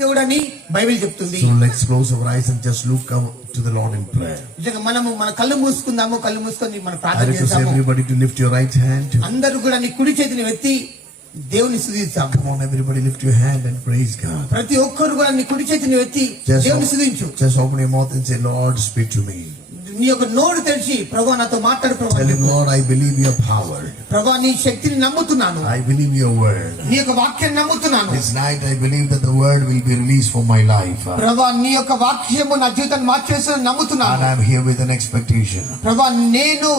దేవుడని బైబిల్ చెప్తుంది. So let's close our eyes and just look up to the Lord in prayer. నిజంగా మనము మన కళ్ళు మూసుకుందాము, కళ్ళు మూసుకొని మన I ప్రార్థన request చేద్దాము. everybody to lift your right hand. అందరూ కూడా నీ కుడి చేతిని ఎత్తి దేవుని స్తుతిద్దాం. Come on, everybody, lift your hand and praise God. ప్రతి ఒక్కరు కూడా నీ కుడి చేతిని ఎత్తి దేవుని స్తుతించు. Just open your mouth and say, Lord, speak to me. నీ యొక్క నోరు తెరిచి ప్రభువా నాతో మాట్లాడు ప్రభువా. Tell him, Lord, I believe your power. ప్రభువా నీ శక్తిని నమ్ముతున్నాను. I believe your word. నీ యొక్క వాక్యాన్ని నమ్ముతున్నాను. This night I believe that the word will be released for my life. ప్రభువా నీ యొక్క వాక్యము నా జీవితాన్ని మార్చేస్తుందని నమ్ముతున్నాను. And I'm here with an expectation. ప్రభువా నేను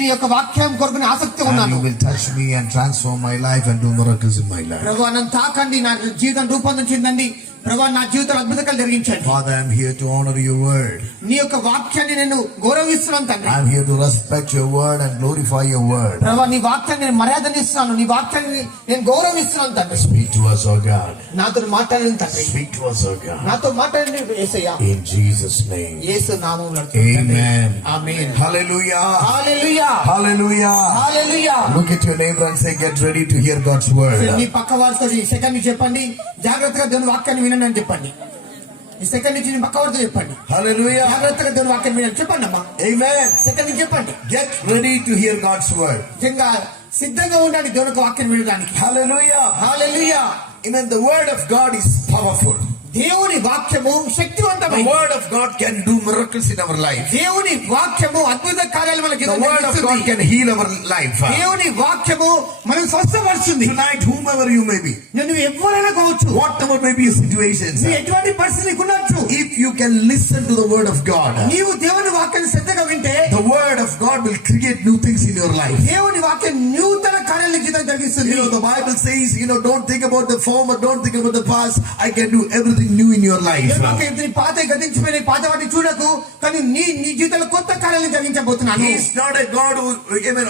నీ యొక్క వాక్యం కొరకు ఆసక్తి ఉన్నాను. And you will touch me and transform my life and do miracles in my life. ప్రభువా నన్ను తాకండి, నా జీవితం రూపొందించండి. ప్రభువా నా జీవితంలో అద్భుతాలు జరిగించండి. Father, I'm here to honor your word. నీ యొక్క వాక్యాన్ని నేను గౌరవిస్తున్నాను తండ్రి. I'm here to respect your word and glorify your word. ప్రభువా నీ వాక్యాన్ని నేను మర్యాదనిస్తున్నాను, నీ వాక్యాన్ని నేను గౌరవిస్తున్నాను తండ్రి. Speak to us, oh God. నాతో మాట్లాడండి తండ్రి. Speak to us, oh God. నాతో మాట్లాడండి యేసయ్యా. In Jesus' name. యేసు నామములో. Amen. Amen. Hallelujah. Hallelujah. Hallelujah. Hallelujah. Look at your neighbor and say, get ready to hear God's word. మీ పక్క వారితో ఈ సెకండ్ నుంచి చెప్పండి, జాగ్రత్తగా దేవుని వాక్యాన్ని వినండి అని చెప్పండి. ఈ సెకండ్ నుంచి పక్క వారితో చెప్పండి. Hallelujah. జాగ్రత్తగా దేవుని వాక్యాన్ని వినండి చెప్పండి అమ్మా. Amen. సెకండ్ నుంచి చెప్పండి. Get ready to hear God's word. నిజంగా సిద్ధంగా ఉండండి దేవుని వాక్యాన్ని వినడానికి. Hallelujah. Hallelujah. Amen. The word of God is powerful. దేవుని వాక్యము The శక్తివంతమైనది. word of God can do miracles in our life. దేవుని వాక్యము అద్భుత కార్యాలు మనకి The word of God can heal our life. దేవుని వాక్యము మనం స్వస్థపరుస్తుంది. Tonight, whomever you may be, నువ్వు ఎవరైనా కావచ్చు, whatever may be your situations, నువ్వు ఎటువంటి పరిస్థితి ఉండొచ్చు, if you can listen to the word of God, నీవు దేవుని వాక్యాన్ని శ్రద్ధగా వింటే the word of God will create new things in your life. దేవుని వాక్యం నూతన కార్యాలు నీ జీవితంలో జరిగిస్తుంది. The Bible says, don't think about the former, don't think about the past. I can do everything new in your life. పాత గతించిపోయిన పాత వాటిని చూడకు, కానీ నీ జీవితంలో కొత్త కార్యాలను జరిగించబోతున్నాను. He is not a God who,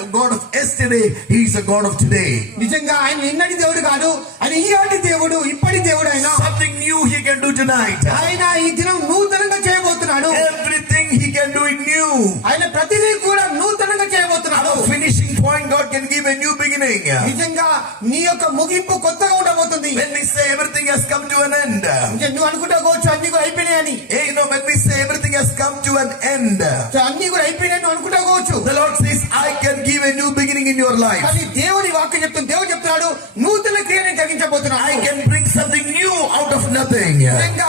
a God of yesterday. He is a God of today. నిజంగా ఆయన నిన్నటి దేవుడు కాదు, ఆయన ఈనాటి దేవుడు, ఇప్పటి దేవుడు. ఆయన Something new he can do tonight. ఆయన ఈ దినం నూతనంగా చేయబోతున్నాడు. Everything he can do it new. ఆయన ప్రతిదీ కూడా నూతనంగా చేయబోతున్నాడు. Finishing point, God can give a new beginning. నిజంగా నీ యొక్క ముగింపు కొత్తగా ఉండబోతుంది. When we say everything has come to an end, నువ్వు అనుకుంటా కావచ్చు అన్ని కూడా అయిపోయినాయని. when we say everything has come to an end, అన్ని కూడా అయిపోయినాయని అనుకుంటా కావచ్చు. the Lord says, I can give a new beginning in your life. కానీ దేవుని వాక్యం చెప్తుంది, దేవుడు చెప్తున్నాడు నూతన క్రియను జరిగించబోతున్నాడు. I can bring something new out of nothing. నిజంగా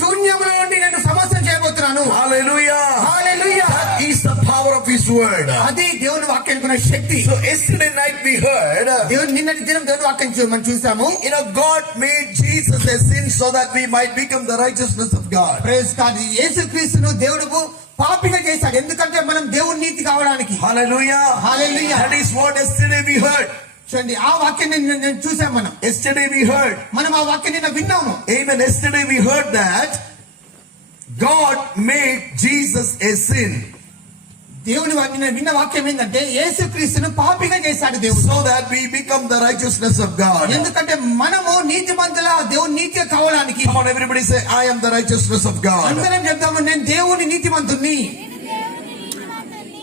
శూన్యములో నుండి నేను సమస్యను చేయబోతున్నాను. Hallelujah. Hallelujah. That is the power of his word. అది దేవుని వాక్యానికి ఉన్న శక్తి. So yesterday night we heard, దేవుని నిన్నటి దినం దేవుని వాక్యం మనం చూసాము. God made Jesus a sin so that we might become the righteousness of God. Praise God. యేసుక్రీస్తును దేవుడు పాపిగా చేశాడు, ఎందుకంటే మనం దేవుని నీతి కావడానికి. Hallelujah. Hallelujah. That is what yesterday we heard. చూడండి, ఆ వాక్యాన్ని నేను చూసాం. మనం yesterday we heard, మనం ఆ వాక్యాన్ని నిన్న విన్నాము. amen. Yesterday we heard that God made Jesus a sin. దేవుని విన్న వాక్యం ఏంటంటే యేసుక్రీస్తును పాపిగా చేశాడు దేవుడు, so that we become the righteousness of God. ఎందుకంటే మనము నీతిమంతుల దేవుని నీతి కావడానికి. Come on, everybody say, I am the righteousness of God. అందరం చెప్తాము, నేను దేవుని నీతిమంతుని.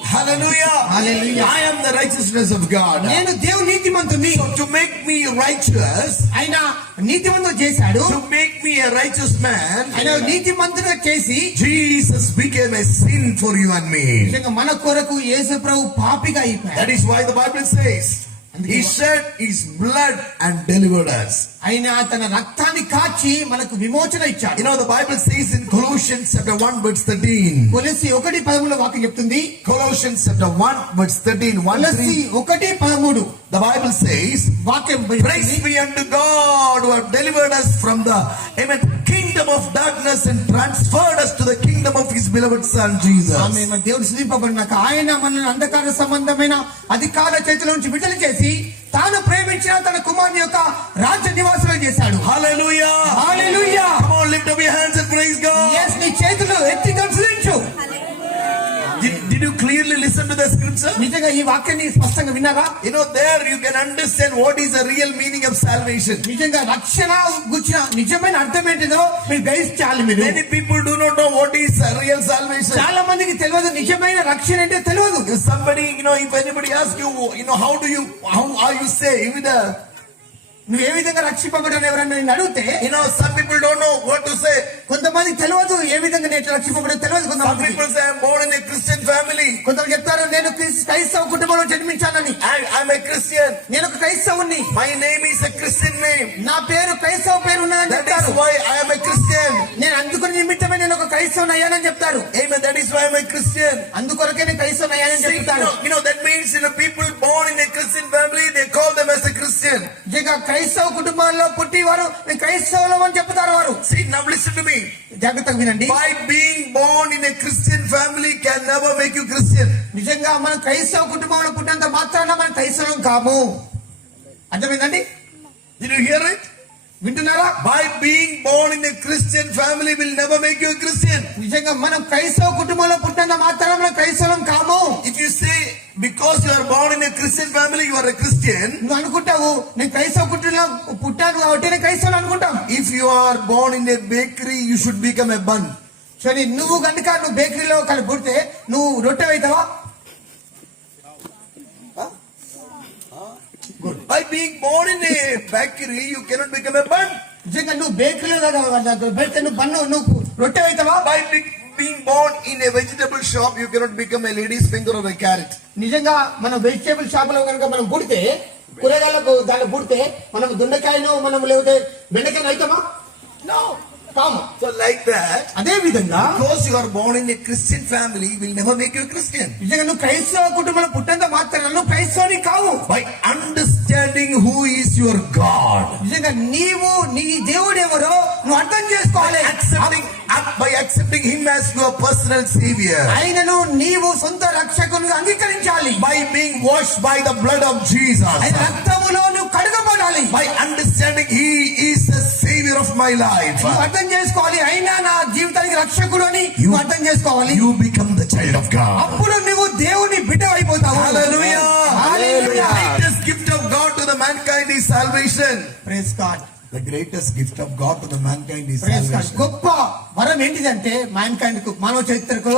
Hallelujah. Hallelujah. I am the righteousness of God. నేను దేవుని నీతిమంతుని. So to make me righteous, ఆయన నీతిమంతుడు చేశాడు. to make me a righteous man, ఆయన నీతిమంతుడుగా చేసి Jesus became a sin for you and me. మన కొరకు యేసు ప్రభు పాపిగా అయిపోయాడు. That is why the Bible says, he shed his blood and delivered us. ఆయన తన రక్తాన్ని కాచి మనకు విమోచన ఇచ్చాడు. The Bible says in Colossians chapter 1 verse 13. కొలస్సీ 1:13 వాక్యం చెప్తుంది. Colossians chapter 1 verse 13. కొలస్సీ 1:13. The Bible says, వాక్యం praise be unto God who have delivered us from the kingdom of darkness and transferred us to the kingdom of his beloved son Jesus. ఆమేన్. దేవుడు స్తుతింపబడుగాక. ఆయన మనల్ని అంధకార సంబంధమైన అధికార చేతుల నుంచి విడుదల చేసి తాను ప్రేమించిన తన కుమారుని యొక్క రాజ్య నివాసులు చేశాడు. Hallelujah. Hallelujah. Come on, lift up your hands and praise God. yes, నీ చేతులు ఎత్తి కన్సిలించు. Did you clearly listen to the scripture? నిజంగా ఈ వాక్యాన్ని స్పష్టంగా విన్నారా? There you can understand what is the real meaning of salvation. నిజంగా రక్షణ గురించిన నిజమైన అర్థం ఏంటిదో మీరు గ్రహించాలి. మీరు many people do not know what is real salvation. చాలా మందికి తెలియదు నిజమైన రక్షణ అంటే తెలియదు. If somebody, if anybody asks you, how are you saved? నువ్వు ఏ విధంగా రక్షింపబడ్డాను ఎవరన్నా నేను అడిగితే You know, some people don't know what to say. కొంతమంది తెలియదు ఏ విధంగా నేను రక్షింపబడో తెలియదు. Some కొంతమంది people say I'm born in a Christian family. కొంతమంది చెప్తారు నేను క్రైస్తవ కుటుంబంలో జన్మించానని. I'm a Christian. నేను ఒక క్రైస్తవుని, My name is a Christian name. నా పేరు క్రైస్తవ పేరు ఉన్నదని That is చెప్తారు. why I am a Christian. నేను అందుకుని నిమిత్తమే నేను ఒక క్రైస్తవుని అయ్యానని చెప్తారు. Amen. That is why I'm a Christian. అందుకొరకే నేను క్రైస్తవుని అయ్యానని See, చెప్తారు. that means people born in a Christian family, they call them as a Christian. ఇక క్రైస్తవ కుటుంబాల్లో పుట్టి వారు క్రైస్తవులు అని చెప్తారు వారు. See, now listen to me. జాగ్రత్తగా వినండి. By being born in a Christian family can never make you Christian. నిజంగా మనం క్రైస్తవ కుటుంబంలో పుట్టినంత మాత్రాన మనం క్రైస్తవం కాము. అర్థమైందండి? Did you hear it? వింటున్నారా? By being born in a Christian family will never make you a Christian. నిజంగా మనం క్రైస్తవ కుటుంబంలో పుట్టినంత మాత్రాన మనం క్రైస్తవం కాము. If you say because you are born in a Christian family you are a Christian, నువ్వు అనుకుంటావు నేను క్రైస్తవ కుటుంబంలో పుట్టాను కాబట్టి నేను క్రైస్తవులు అనుకుంటాం. if you are born in a bakery you should become a bun. సరే నువ్వు కనుక నువ్వు బేకరీలో కలిపి పుడితే నువ్వు రొట్టె అవుతావా? By being born in a bakery you cannot become a bun. నిజంగా నువ్వు బేకరీలో పెడితే నువ్వు బన్ను నువ్వు రొట్టె అవుతావా? By being born in a vegetable shop you cannot become a lady's finger or a carrot. నిజంగా మనం వెజిటేబుల్ షాప్ లో కనుక మనం పుడితే కూరగాయలకు దాన్ని పుడితే మనం దొండకాయను మనం లేకపోతే బెండకాయను అవుతామా? No. కాము. So like that, అదే విధంగా because you are born in a Christian family will never make you a Christian. నిజంగా నువ్వు క్రైస్తవ కుటుంబంలో పుట్టినంత మాత్రాన నువ్వు క్రైస్తవుని కావు. By understanding who is your God, నిజంగా నీవు నీ దేవుడు ఎవరో నువ్వు అర్థం చేసుకోవాలి. by accepting him as your personal savior, ఆయనను నీవు సొంత రక్షకునిగా అంగీకరించాలి. by being washed by the blood of Jesus, ఆయన రక్తములో నువ్వు కడగబడాలి. by understanding he is the savior of my life, నువ్వు అర్థం చేసుకోవాలి అయినా నా జీవితానికి రక్షకుడు అని నువ్వు అర్థం చేసుకోవాలి. you become the child of God. అప్పుడు నువ్వు దేవుని బిడ్డ అయిపోతావు. Hallelujah. Hallelujah. The greatest gift of God to the mankind is salvation. Praise God. The greatest gift of God to the mankind is Praise God. salvation. గొప్ప వరం ఏంటిదంటే mankind కు మానవ చరిత్రకు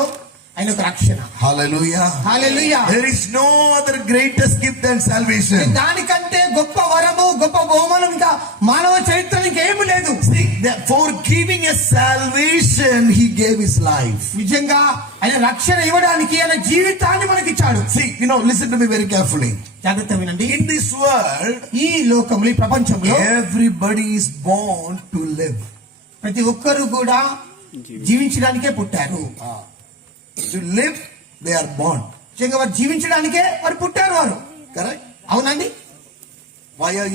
ఆయన ఒక రక్షణ. Hallelujah. Hallelujah. There is no other greatest gift than salvation. దానికంటే గొప్ప వరము గొప్ప బహుమానం ఇంకా మానవ చరిత్రకి ఏమీ లేదు. See, for giving a salvation, he gave his life. నిజంగా ఆయన రక్షణ ఇవ్వడానికి ఆయన జీవితాన్ని మనకి ఇచ్చాడు. See, listen to me very carefully. జాగ్రత్త వినండి. In this world, ఈ లోకంలో ఈ ప్రపంచంలో everybody is born to live. ప్రతి ఒక్కరు కూడా జీవించడానికే పుట్టారు. To live, they are born. నిజంగా వారు జీవించడానికే వారు పుట్టారు. వారు Correct? అవునండి. Why are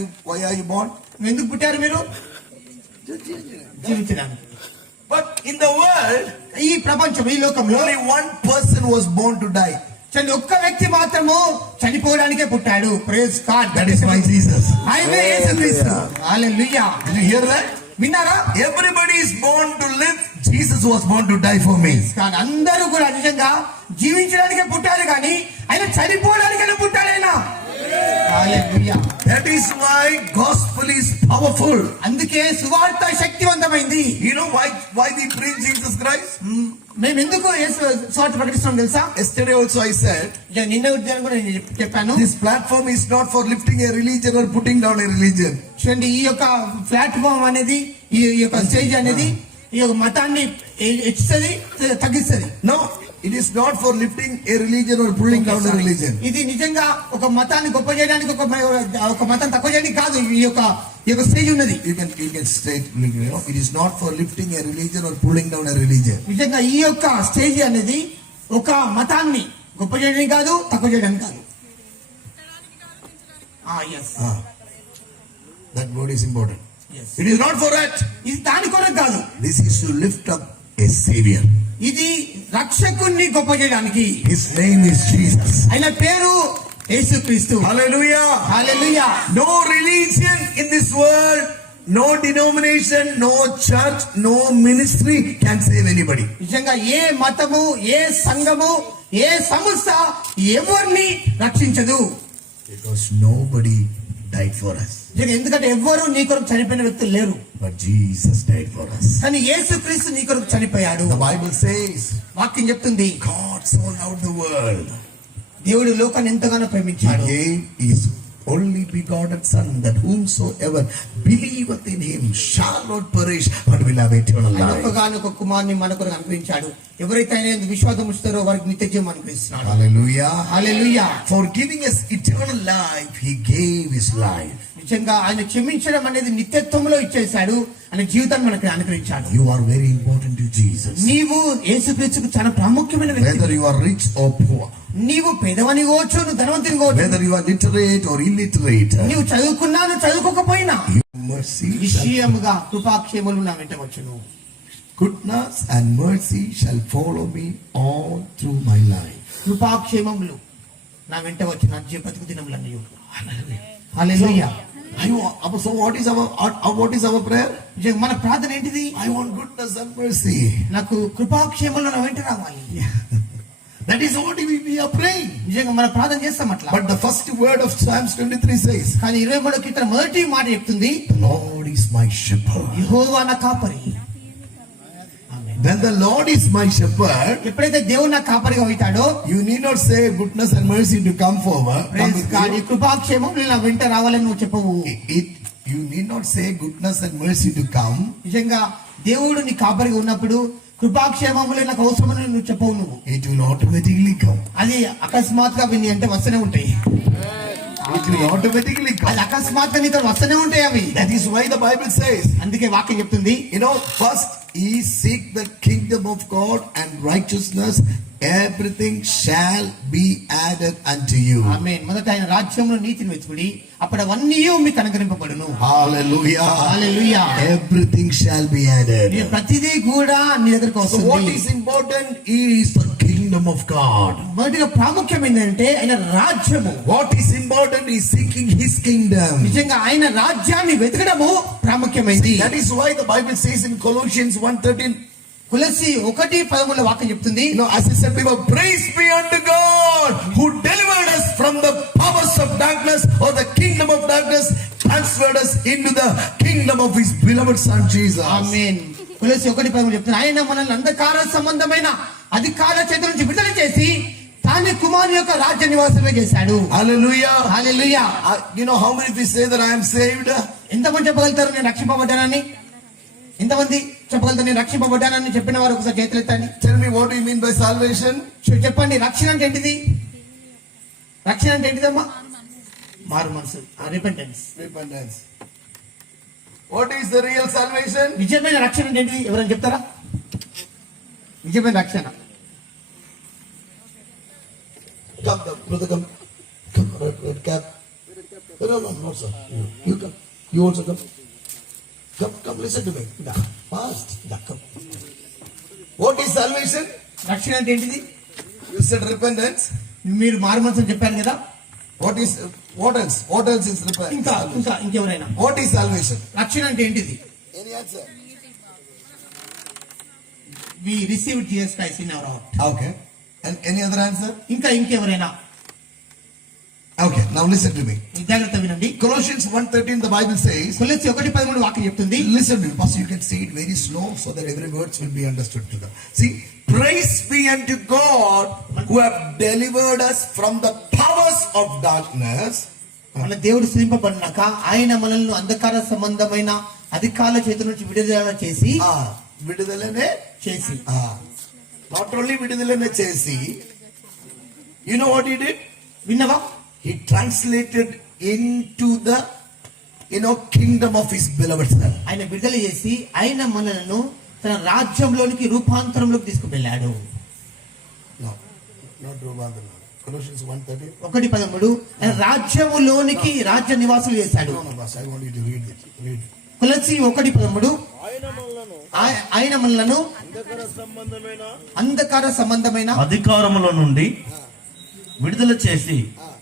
you born? ఎందుకు పుట్టారు మీరు? జీవించడానికి. But in the world, ఈ ప్రపంచం ఈ లోకంలో only one person was born to die. ఒక్క వ్యక్తి మాత్రము చనిపోవడానికే పుట్టాడు. Praise God. That is my Jesus. ఆయనే యేసుక్రీస్తు. హల్లెలూయా. Did you hear that? విన్నారా? Everybody is born to live. Jesus was born to die for me. కానీ అందరూ కూడా నిజంగా జీవించడానికే పుట్టారు కానీ ఆయన చనిపోవడానికైనా పుట్టాడు ఆయన. హల్లెలూయా. That is why gospel is powerful. అందుకే సువార్త శక్తివంతమైంది. You know why we preach Jesus Christ? మేము ఎందుకు సువార్త ప్రకటిస్తున్నాం తెలుసా? Yesterday also I said, నిన్న ఉదయం కూడా నేను చెప్పాను. this platform is not for lifting a religion or putting down a religion. చూడండి ఈ యొక్క ప్లాట్ఫామ్ అనేది ఈ యొక్క స్టేజ్ అనేది ఈ యొక్క మతాన్ని హెచ్చిస్తుంది తగ్గిస్తుంది. No, it is not for lifting a religion or pulling down a religion. ఇది నిజంగా ఒక మతాన్ని గొప్ప చేయడానికి ఒక మతం తక్కువ చేయడానికి కాదు. ఈ యొక్క స్టేజ్ ఉన్నది. You can state, it is not for lifting a religion or pulling down a religion. నిజంగా ఈ యొక్క స్టేజ్ అనేది ఒక మతాన్ని గొప్ప చేయడానికి కాదు తక్కువ చేయడానికి కాదు. Yes. That word is important. Yes. It is not for that. ఇది దాని కొరకు కాదు. This is to lift up a savior. ఇది రక్షకుణ్ణి గొప్ప చేయడానికి. His name is Jesus. ఆయన పేరు యేసుక్రీస్తు. Hallelujah. Hallelujah. No religion in this world, no denomination, no church, no ministry can save anybody. నిజంగా ఏ మతము ఏ సంఘము ఏ సంస్థ ఎవరిని రక్షించదు. Because nobody died for us. ఎందుకంటే ఎవ్వరు నీ కొరకు చనిపోయిన వ్యక్తులు లేరు. But Jesus died for us. కానీ యేసుక్రీస్తు నీ కొరకు చనిపోయాడు. The Bible says, వాక్యం చెప్తుంది God so loved the world. దేవుడు లోకాన్ని ఎంతగానో ప్రేమించాడు. He gave his only begotten Son, that whomsoever believeth in him shall not perish, but will have eternal ఆయన life. ఒక్కగానొక్క కుమారుని మన కొరకు అనుగ్రహించాడు. ఎవరైతే ఆయన యందు విశ్వాసం ఉంచుతారో వారికి నిత్య జీవం అనుగ్రహిస్తున్నాడు. Hallelujah. Hallelujah. For giving us eternal life, he gave his life. నిజంగా ఆయన క్షమించడం అనేది నిత్యత్వంలో ఇచ్చేశాడు. ఆయన జీవితాన్ని మనకు అనుగ్రహించాడు. You are very important to Jesus. నీవు యేసుక్రీస్తుకు చాలా ప్రాముఖ్యమైన వ్యక్తి. Whether you are rich or poor, నీవు పేదవాని కావచ్చు, నువ్వు ధనవంతుని కావచ్చు, whether you are literate or illiterate, నీవు చదువుకున్నా నువ్వు చదువుకోకపోయినా mercy, నిశ్చయముగా కృపాక్షేమములు నా వెంట వచ్చును. goodness and mercy shall follow me all through my life. కృపాక్షేమములు నా వెంట వచ్చి నా బతుకు దినములన్నీ. హల్లెలూయా. So what is our prayer? మన ప్రార్థన ఏంటిది? I want goodness and mercy. నాకు కృపాక్షేమములు నా వెంట రావాలి. That is what we are praying. నిజంగా మన ప్రార్థన చేస్తాం అట్లా. But the first word of Psalms 23 says, కానీ 23వ కీర్తన మొదటి మాట చెప్తుంది, the Lord is my shepherd. యెహోవా నా కాపరి. When the Lord is my shepherd, ఎప్పుడైతే దేవుడు నా కాపరిగా అవుతాడో, you need not say goodness and mercy to come forward. Come with కానీ you. కృపాక్షేమములు నా వెంట రావాలని నువ్వు చెప్పవు. You need not say goodness and mercy to come. నిజంగా దేవుడు నీ కాపరిగా ఉన్నప్పుడు కృపాక్షేమములే నాకు అవసరమని నువ్వు చెప్పవు. నువ్వు It will automatically come. అది అకస్మాత్తుగా విని అంటే వస్తూనే ఉంటాయి. It will automatically అది come. అకస్మాత్తుగా నీతో వస్తూనే ఉంటాయి అవి. That is why the Bible says, అందుకే వాక్యం చెప్తుంది, first ye seek the kingdom of God and righteousness, everything shall be added unto you. ఆమేన్. మొదట ఆయన రాజ్యంలో నీతిని వెతుకుడి, అప్పుడు అవన్నీ మీకు అనుగ్రహింపబడును. Hallelujah. Hallelujah. Everything shall be added. ప్రతిదీ కూడా నీ దగ్గరికి So what వస్తుంది. is important is the kingdom of God. మొదటిగా ప్రాముఖ్యం ఏంటంటే ఆయన రాజ్యము. What is important is seeking his kingdom. నిజంగా ఆయన రాజ్యాన్ని వెతకడము ప్రాముఖ్యమైంది. That is why the Bible says in Colossians 1:13, కొలస్సీ 1:13 వాక్యం చెప్తుంది, as I said before, praise be unto God who delivered us from the powers of darkness or the kingdom of darkness, transferred us into the kingdom of his beloved son Jesus. ఆమేన్. కొలస్సీ 1:13 చెప్తుంది, ఆయన మనల్ని అంధకార సంబంధమైన అధికార చేతుల నుంచి విడుదల చేసి తాని కుమారుని యొక్క రాజ్య నివాసమే చేశాడు. Hallelujah. Hallelujah. How many of you say that I am saved? ఎంతమంది చెప్పగలుగుతారు నేను రక్షింపబడ్డానని? ఎంతమంది చెప్పగలుగుతారు నేను రక్షింపబడ్డానని? చెప్పిన వారు ఒకసారి చేతులు ఎత్తండి. Tell me, what do you mean by salvation? చెప్పండి, రక్షణ అంటే ఏంటిది? రక్షణ అంటే ఏంటిదమ్మా? మారు మనసు, repentance. Repentance. What is the real salvation? నిజమైన రక్షణ అంటే ఏంటిది? ఎవరైనా చెప్తారా? నిజమైన రక్షణ Come, brother, come. Come, red cap. No, sir. You come. You also come. Come, listen to me. Fast. Come. What is salvation? రక్షణ అంటే ఏంటిది? You said repentance. మీరు మారు మనసు అని చెప్పారు కదా. What else? What else is repentance? ఇంకెవరైనా? What is salvation? రక్షణ అంటే ఏంటిది? Any answer? We received Jesus Christ in our heart. Okay. And any other answer? ఇంకెవరైనా? Okay, now listen to me. జాగ్రత్త వినండి. Colossians 1:13, the Bible says, కొలస్సీ 1:13 వాక్యం చెప్తుంది, listen to me, Pastor, you can say it very slow so that every word will be understood to them. See, praise be unto God who have delivered us from the powers of darkness. మన దేవుడు స్థితింపబడినాక ఆయన మనల్ని అంధకార సంబంధమైన అధికారుల చేతుల నుంచి విడుదల చేసి విడుదలనే చేసి not only విడుదలనే చేసి, you know what he did? విన్నవా? He translated into the kingdom of his beloved son. ఆయన విడుదల చేసి ఆయన మనలను తన రాజ్యంలోనికి రూపాంతరంలోకి తీసుకువెళ్ళాడు. No, not Rubandana. Colossians 1:13. 1:13 ఆయన రాజ్యములోనికి రాజ్య నివాసులు చేశాడు. No, boss, I want you to read it. Read. కొలస్సీ 1:13 ఆయన మనలను అంధకార సంబంధమైన అధికారముల నుండి విడుదల చేసి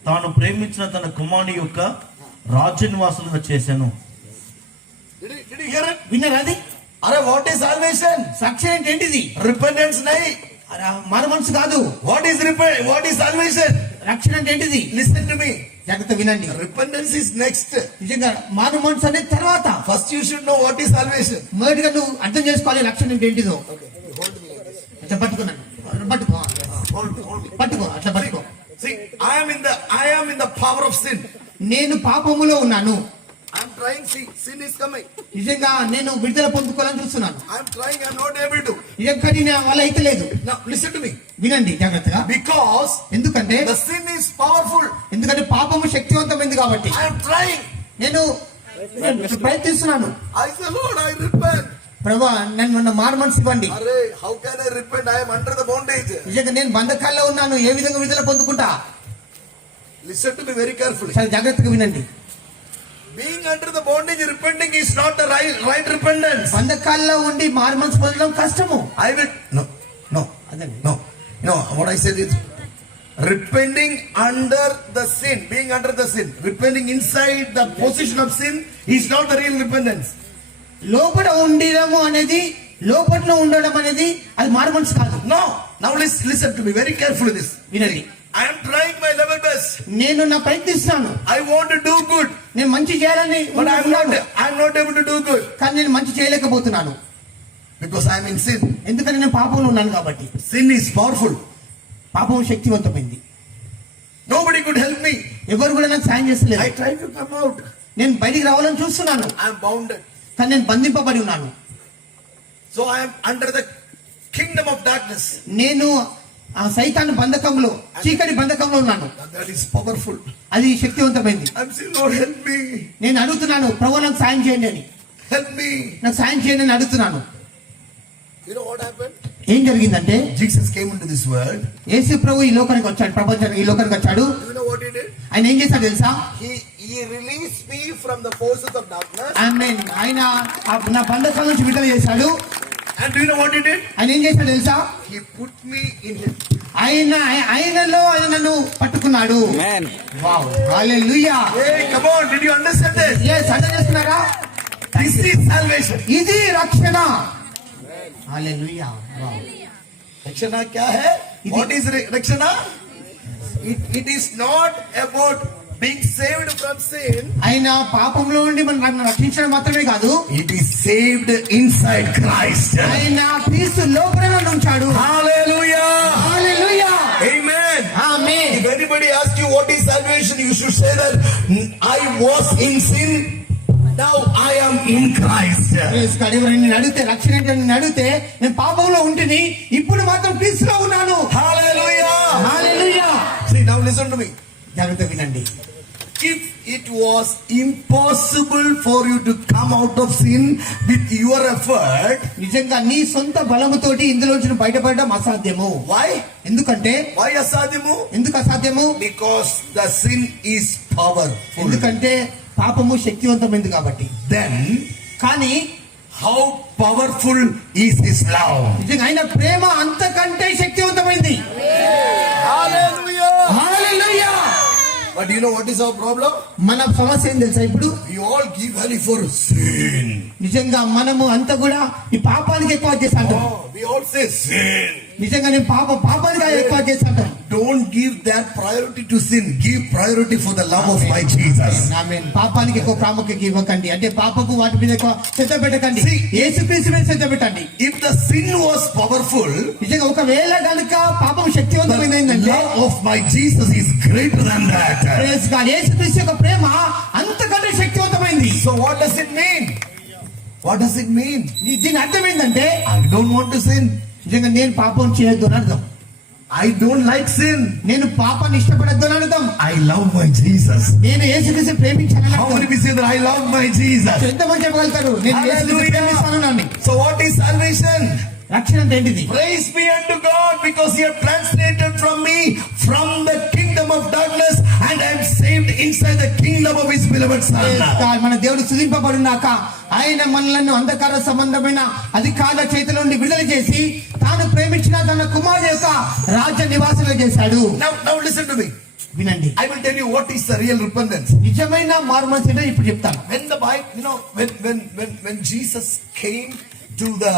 తాను ప్రేమించిన తన కుమారుని యొక్క రాజ్య నివాసులుగా చేశాను. Did you hear it? విన్నారా అది? అరే, what is salvation? రక్షణ అంటే ఏంటిది? Repentance nahi. మారు మనసు కాదు. What is salvation? రక్షణ అంటే ఏంటిది? Listen to me. జాగ్రత్త వినండి. Repentance is next. నిజంగా మారు మనసు అనేది తర్వాత. First you should know what is salvation. మొదటిగా నువ్వు అర్థం చేసుకోవాలి రక్షణ అంటే ఏంటిదో. అట్లా పట్టుకున్నాను. పట్టుకో అట్లా పట్టుకో. See, I am in the power of sin. నేను పాపములో ఉన్నాను. I'm trying, see, sin is coming. నిజంగా నేను విడుదల పొందుకోవాలని చూస్తున్నాను. I'm trying, I'm not able to. నిజంగా నా వల్ల అయితే లేదు. Now, listen to me. వినండి జాగ్రత్తగా. Because ఎందుకంటే the sin is powerful. ఎందుకంటే పాపము శక్తివంతమైంది కాబట్టి I'm trying. నేను ప్రయత్నిస్తున్నాను. I say, Lord, I repent. ప్రభా నన్ను మారు మనసు ఇవ్వండి. Array, how can I repent? I am under the bondage. నిజంగా నేను బంధకాల్లో ఉన్నాను, ఏ విధంగా విడుదల పొందుకుంటా? Listen to me very carefully. చాలా జాగ్రత్తగా వినండి. Being under the bondage, repenting is not the right repentance. బంధకాల్లో ఉండి మారు మనసు పొందడం కష్టము. I will, no, అదండి. no. You know, what I said is, repenting under the sin, being under the sin, repenting inside the position of sin is not the real repentance. లోపల ఉండడము అనేది, లోపల ఉండడం అనేది అది మారు మనసు కాదు. No. Now listen to me very carefully this. వినండి. I am trying my level best. నేను నా ప్రయత్నిస్తున్నాను, I want to do good, నేను మంచి చేయాలని but I ఉన్నాను. am not able to do good కానీ నేను మంచి చేయలేకపోతున్నాను. because I am in sin. ఎందుకంటే నేను పాపంలో ఉన్నాను కాబట్టి. Sin is powerful. పాపం శక్తివంతమైంది. Nobody could help me. ఎవరు కూడా నాకు సాయం చేస్తలేదు. I try to come out. నేను బయటికి రావాలని చూస్తున్నాను, I am bounded. కానీ నేను బంధింపబడి ఉన్నాను. So I am under the kingdom of darkness. నేను ఆ సైతాను బంధకంలో, చీకటి బంధకంలో ఉన్నాను. And that is powerful. అది శక్తివంతమైంది. I am saying, Lord, help me. నేను అడుగుతున్నాను, ప్రభు నాకు సాయం చేయండి అని. Help me. నాకు సాయం చేయండి అని అడుగుతున్నాను. You know what happened? ఏం జరిగిందంటే Jesus came into this world. యేసు ప్రభు ఈ లోకానికి వచ్చాడు, ప్రపంచానికి ఈ లోకానికి వచ్చాడు. You know what he did? ఆయన ఏం చేశాడు తెలుసా? He released me from the forces of darkness. ఆమేన్. ఆయన నా బంధకాల నుంచి విడుదల చేశాడు. And do you know what he did? ఆయన ఏం చేశాడు తెలుసా? He put me in him. ఆయనలో ఆయన నన్ను పట్టుకున్నాడు. Wow, hallelujah. Hey, come on, did you understand this? అర్థం చేస్తున్నారా? This is salvation. ఇది రక్షణ. హల్లెలూయా. Wow. Rakshana kya hai? What is Rakshana? It is not about being saved from sin. ఆయన పాపంలో నుండి మనల్ని రక్షించడం మాత్రమే కాదు, It is saved inside Christ. ఆయన క్రీస్తు లోపల ఉంచాడు. Hallelujah. Hallelujah. Amen. Amen. If anybody asks you what is salvation, you should say that I was in sin, now I am in Christ. నేను అడిగితే రక్షణ ఏంటి అని అడిగితే, నేను పాపంలో ఉంటిని, ఇప్పుడు మాత్రం క్రీస్తులో ఉన్నాను. Hallelujah. Hallelujah. See, now listen to me. జాగ్రత్త వినండి. If it was impossible for you to come out of sin with your effort, నిజంగా నీ సొంత బలముతోటి ఇందులోంచి బయటపడడం అసాధ్యము. why? ఎందుకంటే Why asadhyamu? ఎందుకు అసాధ్యము? Because the sin is powerful. ఎందుకంటే పాపము శక్తివంతమైంది కాబట్టి. Then, కానీ how powerful is His love? నిజంగా ఆయన ప్రేమ అంతకంటే శక్తివంతమైంది. Hallelujah. Hallelujah. But you know what is our problem? మన సమస్య ఏం తెలుసా? ఇప్పుడు We all give value for sin. నిజంగా మనము అంతా కూడా ఈ పాపానికి ఎక్కువ చేస్తాం. Oh, we all say sin. నిజంగా నేను పాపానికి ఎక్కువ చేస్తాం. Don't give that priority to sin. Give priority for the love of my Jesus. ఆమేన్. పాపానికి ఎక్కువ ప్రాముఖ్యత ఇవ్వకండి, అంటే పాపపు వాటి మీద ఎక్కువ శ్రద్ధ పెట్టకండి, యేసుక్రీస్తు మీద శ్రద్ధ పెట్టండి. If the sin was powerful, నిజంగా ఒకవేళ కనుక పాపం the శక్తివంతమైందంటే, love of my Jesus is greater than that. Praise God, యేసుక్రీస్తు యొక్క ప్రేమ అంతకంటే శక్తివంతమైంది. So what does it mean? What does it mean? దీని అర్థం ఏంటంటే, I don't want to sin. నిజంగా నేను పాపం చేయొద్దు అని అర్థం. I don't like sin. నేను పాపాన్ని ఇష్టపడొద్దు అని అర్థం. I love my Jesus. నేను యేసుక్రీస్తు ప్రేమించాలని How అర్థం. many people say that I love my Jesus? ఎంతమంది చెప్పగలుగుతారు నేను యేసుక్రీస్తు ప్రేమిస్తాను? So what is salvation? రక్షణ అంటే ఏంటిది? Praise be unto God because He has translated from me from the kingdom of darkness and I am saved inside the kingdom of His beloved Son. మన దేవుడు స్తుతింపబడునాక ఆయన మనలను అంధకార సంబంధమైన అధికార చేతుల నుండి విడుదల చేసి తాను ప్రేమించిన తన కుమారుడు యొక్క రాజ్య నివాసంగా చేశాడు. Now listen to me. వినండి. I will tell you what is the real repentance. నిజమైన మారుమనసు ఏంటో ఇప్పుడు చెప్తాను. When the Bible, you know, when Jesus came to the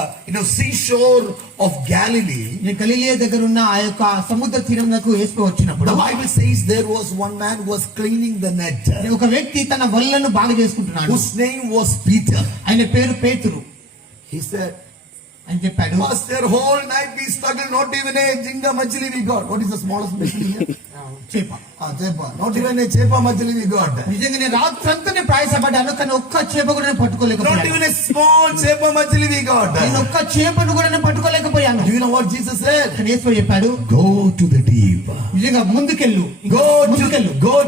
seashore of Galilee, గలిలయ దగ్గర ఉన్న ఆ యొక్క సముద్ర తీరంకు యేసు వచ్చినప్పుడు the Bible says there was one man who was cleaning the net, ఒక వ్యక్తి తన వల్లను బాగా చేసుకుంటున్నాడు. whose name was Peter. ఆయన పేరు పేతురు. He said, అని చెప్పాడు. Pastor, whole night we struggled, not even a jinga machili we got. What is the smallest machili here? చేప. Chepa. Not even a chepa machili we got. నిజంగా నేను రాత్రంతా నేను ప్రయాసపడ్డాను, కానీ ఒక్క చేప కూడా నేను Not పట్టుకోలేకపోయాను. even a small chepa machili we got. నేను ఒక్క చేపను కూడా నేను పట్టుకోలేకపోయాను. Do you know what Jesus said? కానీ యేసు చెప్పాడు, Go to the deep. నిజంగా ముందుకెళ్ళు, Go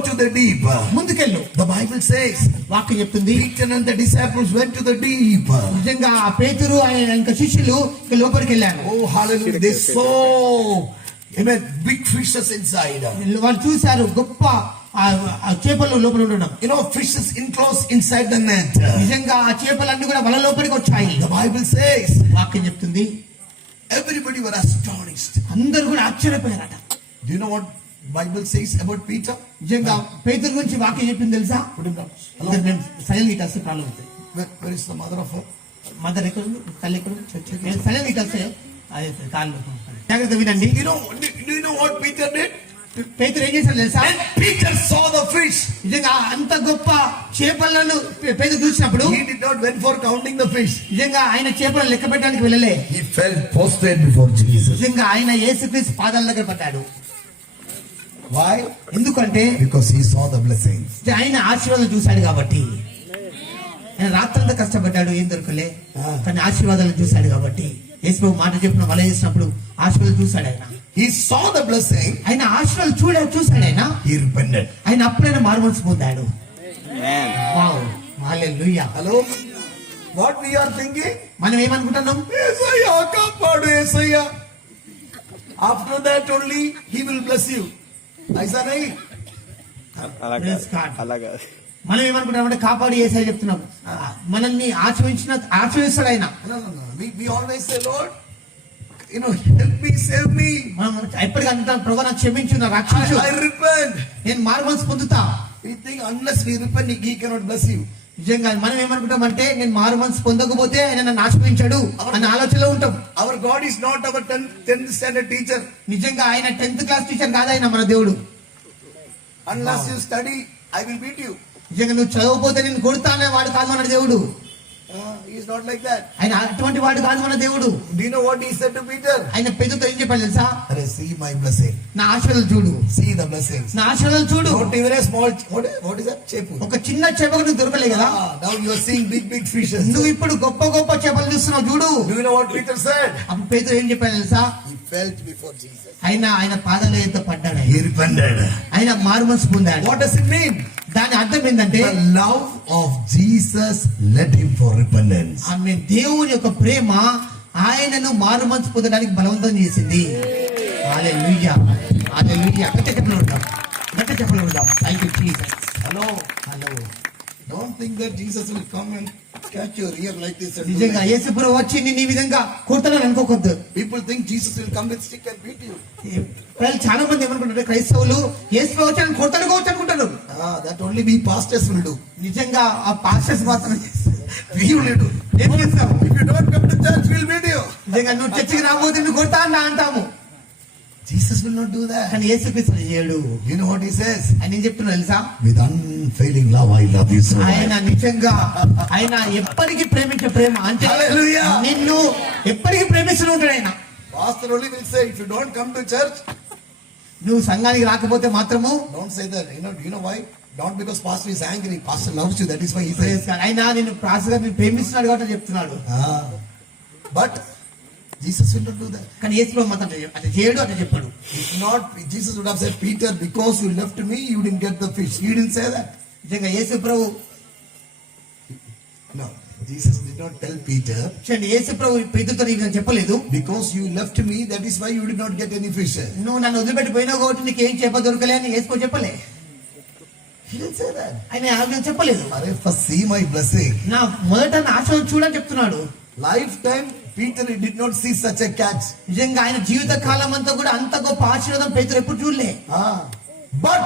to the deep. ముందుకెళ్ళు. The Bible says, వాక్యం చెప్తుంది, Peter and the disciples went to the deep. నిజంగా ఆ పేతురు ఆయన ఇంకా శిష్యులు ఇంకా లోపలికి వెళ్ళారు. Oh, hallelujah. They saw, amen, big fishes inside. వాళ్ళు చూశారు గొప్ప ఆ చేపలు లోపల ఉండడం. You know, fishes enclosed inside the net. నిజంగా ఆ చేపలన్నీ కూడా వల లోపలికి వచ్చాయి. The Bible says, వాక్యం చెప్తుంది, everybody were astonished. అందరూ కూడా ఆశ్చర్యపోయారట. Do you know what Bible says about Peter? నిజంగా పేతురు గురించి వాక్యం చెప్పింది తెలుసా? Put him down. ఇద్దరు నేను సైలెంట్ ఇట్ వస్తే ప్రాబ్లం అవుతాయి. Where is the mother of her? Mother ఎక్కడ ఉంది? తల్లి ఎక్కడ ఉంది? సైలెంట్ ఇట్ వస్తే అది కాళ్ళు జాగ్రత్త వినండి. Do you know what Peter did? పేతురు ఏం చేశాడు తెలుసా? When Peter saw the fish, నిజంగా అంత గొప్ప చేపలను పేతురు చూసినప్పుడు he did not went for counting the fish. నిజంగా ఆయన చేపలను లెక్క పెట్టడానికి వెళ్ళలే. He fell prostrate before Jesus. నిజంగా ఆయన యేసుక్రీస్తు పాదాల దగ్గర పడ్డాడు. Why? ఎందుకంటే Because he saw the blessings. ఆయన ఆశీర్వాదం చూశాడు కాబట్టి. ఆయన రాత్రంతా కష్టపడ్డాడు, ఏం దొరకలే, కానీ ఆశీర్వాదాలు చూశాడు కాబట్టి. యేసు మాట చెప్పిన వల చేసినప్పుడు ఆశీర్వాదం చూశాడు ఆయన. He saw the blessing. ఆయన ఆశీర్వాదం చూశాడు ఆయన. He repented. ఆయన అప్పుడైనా మారుమనసు పొందాడు. Wow, hallelujah. Hello? What we are thinking? మనం ఏమనుకుంటున్నాం? Yesaya, కాపాడు Yesaya. After that only he will bless you. ऐसा नहीं? Praise God. అలాగా మనం ఏమనుకుంటామంటే కాపాడు యేసయ్య చెప్తున్నాం. మనల్ని ఆశ్రయిస్తాడు ఆయన. No. We always say, Lord, you know, help me, save me. మనం ఎప్పటికీ అంటాం, ప్రభువా నాకు క్షమించు, నాకు రక్షించు, I repent. నేను మారుమనసు పొందుతా. We think unless we repent, he cannot bless you. నిజంగా మనం ఏమనుకుంటామంటే నేను మారుమనసు పొందకపోతే ఆయన నన్ను ఆశ్రయించాడు అన్న ఆలోచనలో ఉంటాం. Our God is not our 10th standard teacher. నిజంగా ఆయన 10th క్లాస్ టీచర్ కాదు ఆయన మన దేవుడు. Unless you study, I will beat you. నిజంగా నువ్వు చదవకపోతే నేను కొడతానే వాడు కాదు మన దేవుడు. He is not like that. ఆయన అటువంటి వాడు కాదు మన దేవుడు. Do you know what he said to Peter? ఆయన పెద్దతో ఏం చెప్పాలి తెలుసా? See my blessing. నా ఆశీర్వాదాలు చూడు. See the blessings. నా ఆశీర్వాదాలు చూడు. Not even a small, what is that? Chepu. ఒక చిన్న చేపకు నువ్వు దొరకలే కదా. Now you are seeing big fishes. నువ్వు ఇప్పుడు గొప్ప గొప్ప చేపలు చూస్తున్నావు చూడు. Do you know what Peter said? అప్పుడు పేతురు ఏం చెప్పాడు తెలుసా? He felt before Jesus. ఆయన పాదాల ఎదుట పడ్డాడు. He repented. ఆయన మారుమనసు పొందాడు. What does it mean? దాని అర్థం ఏంటంటే The love of Jesus led him for repentance. ఆమె దేవుని యొక్క ప్రేమ ఆయనను మారుమనసు పొందడానికి బలవంతం చేసింది. హల్లెలూయా, హల్లెలూయా. గట్టి చెప్పలు ఉంటాం. Thank you Jesus. Hello. Hello. Don't think that Jesus will come and catch your ear like this. And do నిజంగా like- యేసు ప్రభు వచ్చి నిన్ను ఈ విధంగా కొడతానని అనుకోవద్దు. People think Jesus will come with stick and beat you. వాళ్ళు చాలా మంది ఏమనుకుంటారు, క్రైస్తవులు యేసు ప్రభు వచ్చి నన్ను కొడతాను కావచ్చు అనుకుంటారు. That only we pastors will do. నిజంగా ఆ పాస్టర్స్ మాత్రమే చేస్తారు. We will do. ఏం చేస్తాం? If you don't come to church, we'll beat you. నిజంగా నువ్వు చర్చికి రాబోతే నువ్వు కొడతా అంటాము. Jesus will not do that. కానీ యేసుక్రీస్తు చేయడు. You know what he says? ఆయన ఏం చెప్తున్నా తెలుసా? With unfailing love, I love you so ఆయన much. నిజంగా ఆయన ఎప్పటికీ ప్రేమించే ప్రేమ అంటే Hallelujah. నిన్ను ఎప్పటికీ ప్రేమిస్తూ ఉంటాడు ఆయన. Pastor only will say, if you don't come to church, నువ్వు సంఘానికి రాకపోతే మాత్రము don't say that. You know why? Not because pastor is angry. Pastor loves you. That is why he says. ఆయన నిన్ను ప్రాసగా ప్రేమిస్తున్నాడు కాబట్టి చెప్తున్నాడు. But Jesus will not do that. కానీ యేసు ప్రభు మాత్రం అట్లా చేయడు, అట్లా చెప్పాడు. If not, Jesus would have said, Peter, because you left me, you didn't get the fish. He didn't say that. నిజంగా యేసు ప్రభు No. Jesus did not tell Peter, యేసు ప్రభు పేతురుతో ఈ విధంగా చెప్పలేదు. because you left me, that is why you did not get any fish. నువ్వు నన్ను వదిలిపెట్టిపోయినావు కాబట్టి నీకు ఏం చెప్ప దొరకలే అని యేసు ప్రభు చెప్పలే. He didn't say that. ఆయన ఆ విధంగా చెప్పలేదు. First see my blessing. నా మొదట నా ఆశీర్వాదం చూడని చెప్తున్నాడు. Lifetime, Peter did not see such a catch. నిజంగా ఆయన జీవిత కాలం అంతా కూడా అంత గొప్ప ఆశీర్వాదం పేతురు ఎప్పుడు చూడలే. But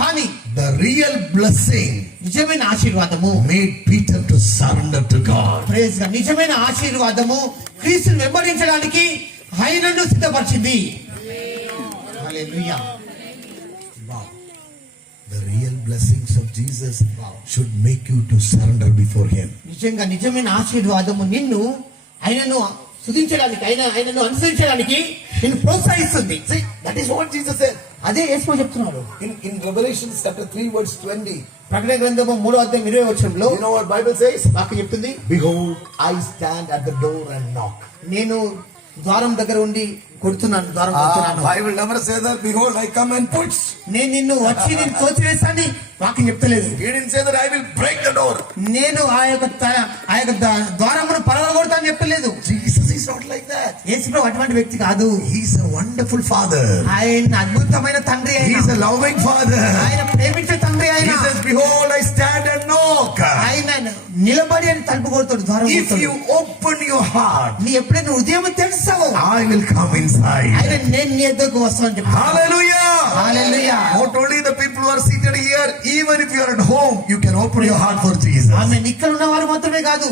కానీ the real blessing నిజమైన ఆశీర్వాదము made Peter to surrender to God. Praise God. నిజమైన ఆశీర్వాదము క్రీస్తుని వెంబడించడానికి ఆయనను సిద్ధపరిచింది. హల్లెలూయా. Wow. The real blessings of Jesus should make you to surrender before him. నిజంగా నిజమైన ఆశీర్వాదము నిన్ను ఆయనను స్తుతించడానికి ఆయనను అనుసరించడానికి నిన్ను ప్రోత్సహిస్తుంది. See, that is what Jesus said. అదే యేసు చెప్తున్నాడు. In Revelation chapter 3 verse 20. ప్రకటన గ్రంథము 3:20 You know what Bible says? వాక్యం చెప్తుంది, Behold, I stand at the door and knock. నేను ద్వారం దగ్గర ఉండి కొడుతున్నాను, ద్వారం కొడుతున్నాను. Bible never says that. Behold, I come and push. నేను నిన్ను వచ్చి నేను తోచివేస్తాను వాక్యం చెప్తలేదు. He didn't say that I will break the door. నేను ఆ యొక్క ద్వారమును పగలగొడతాను చెప్పలేదు. Jesus is not like that. యేసు ప్రభు అటువంటి వ్యక్తి కాదు. He's a wonderful father. ఆయన అద్భుతమైన తండ్రి. He's a loving father. ఆయన ప్రేమించే తండ్రి. He ఆయన says, behold, I stand and knock. ఆయన నిలబడి అని తలుపు కొడతాడు, ద్వారం If కొడతాడు. you open your heart, నీ ఎప్పుడైనా హృదయం తెరుస్తావు, I will come inside. ఆయన నేను నీ ఎద్దకు వస్తాను చెప్పాను. Hallelujah. Hallelujah. Not only the people who are seated here, even if you are at home, you can open your heart for Jesus. ఆమె ఇక్కడ ఉన్న వారు మాత్రమే కాదు,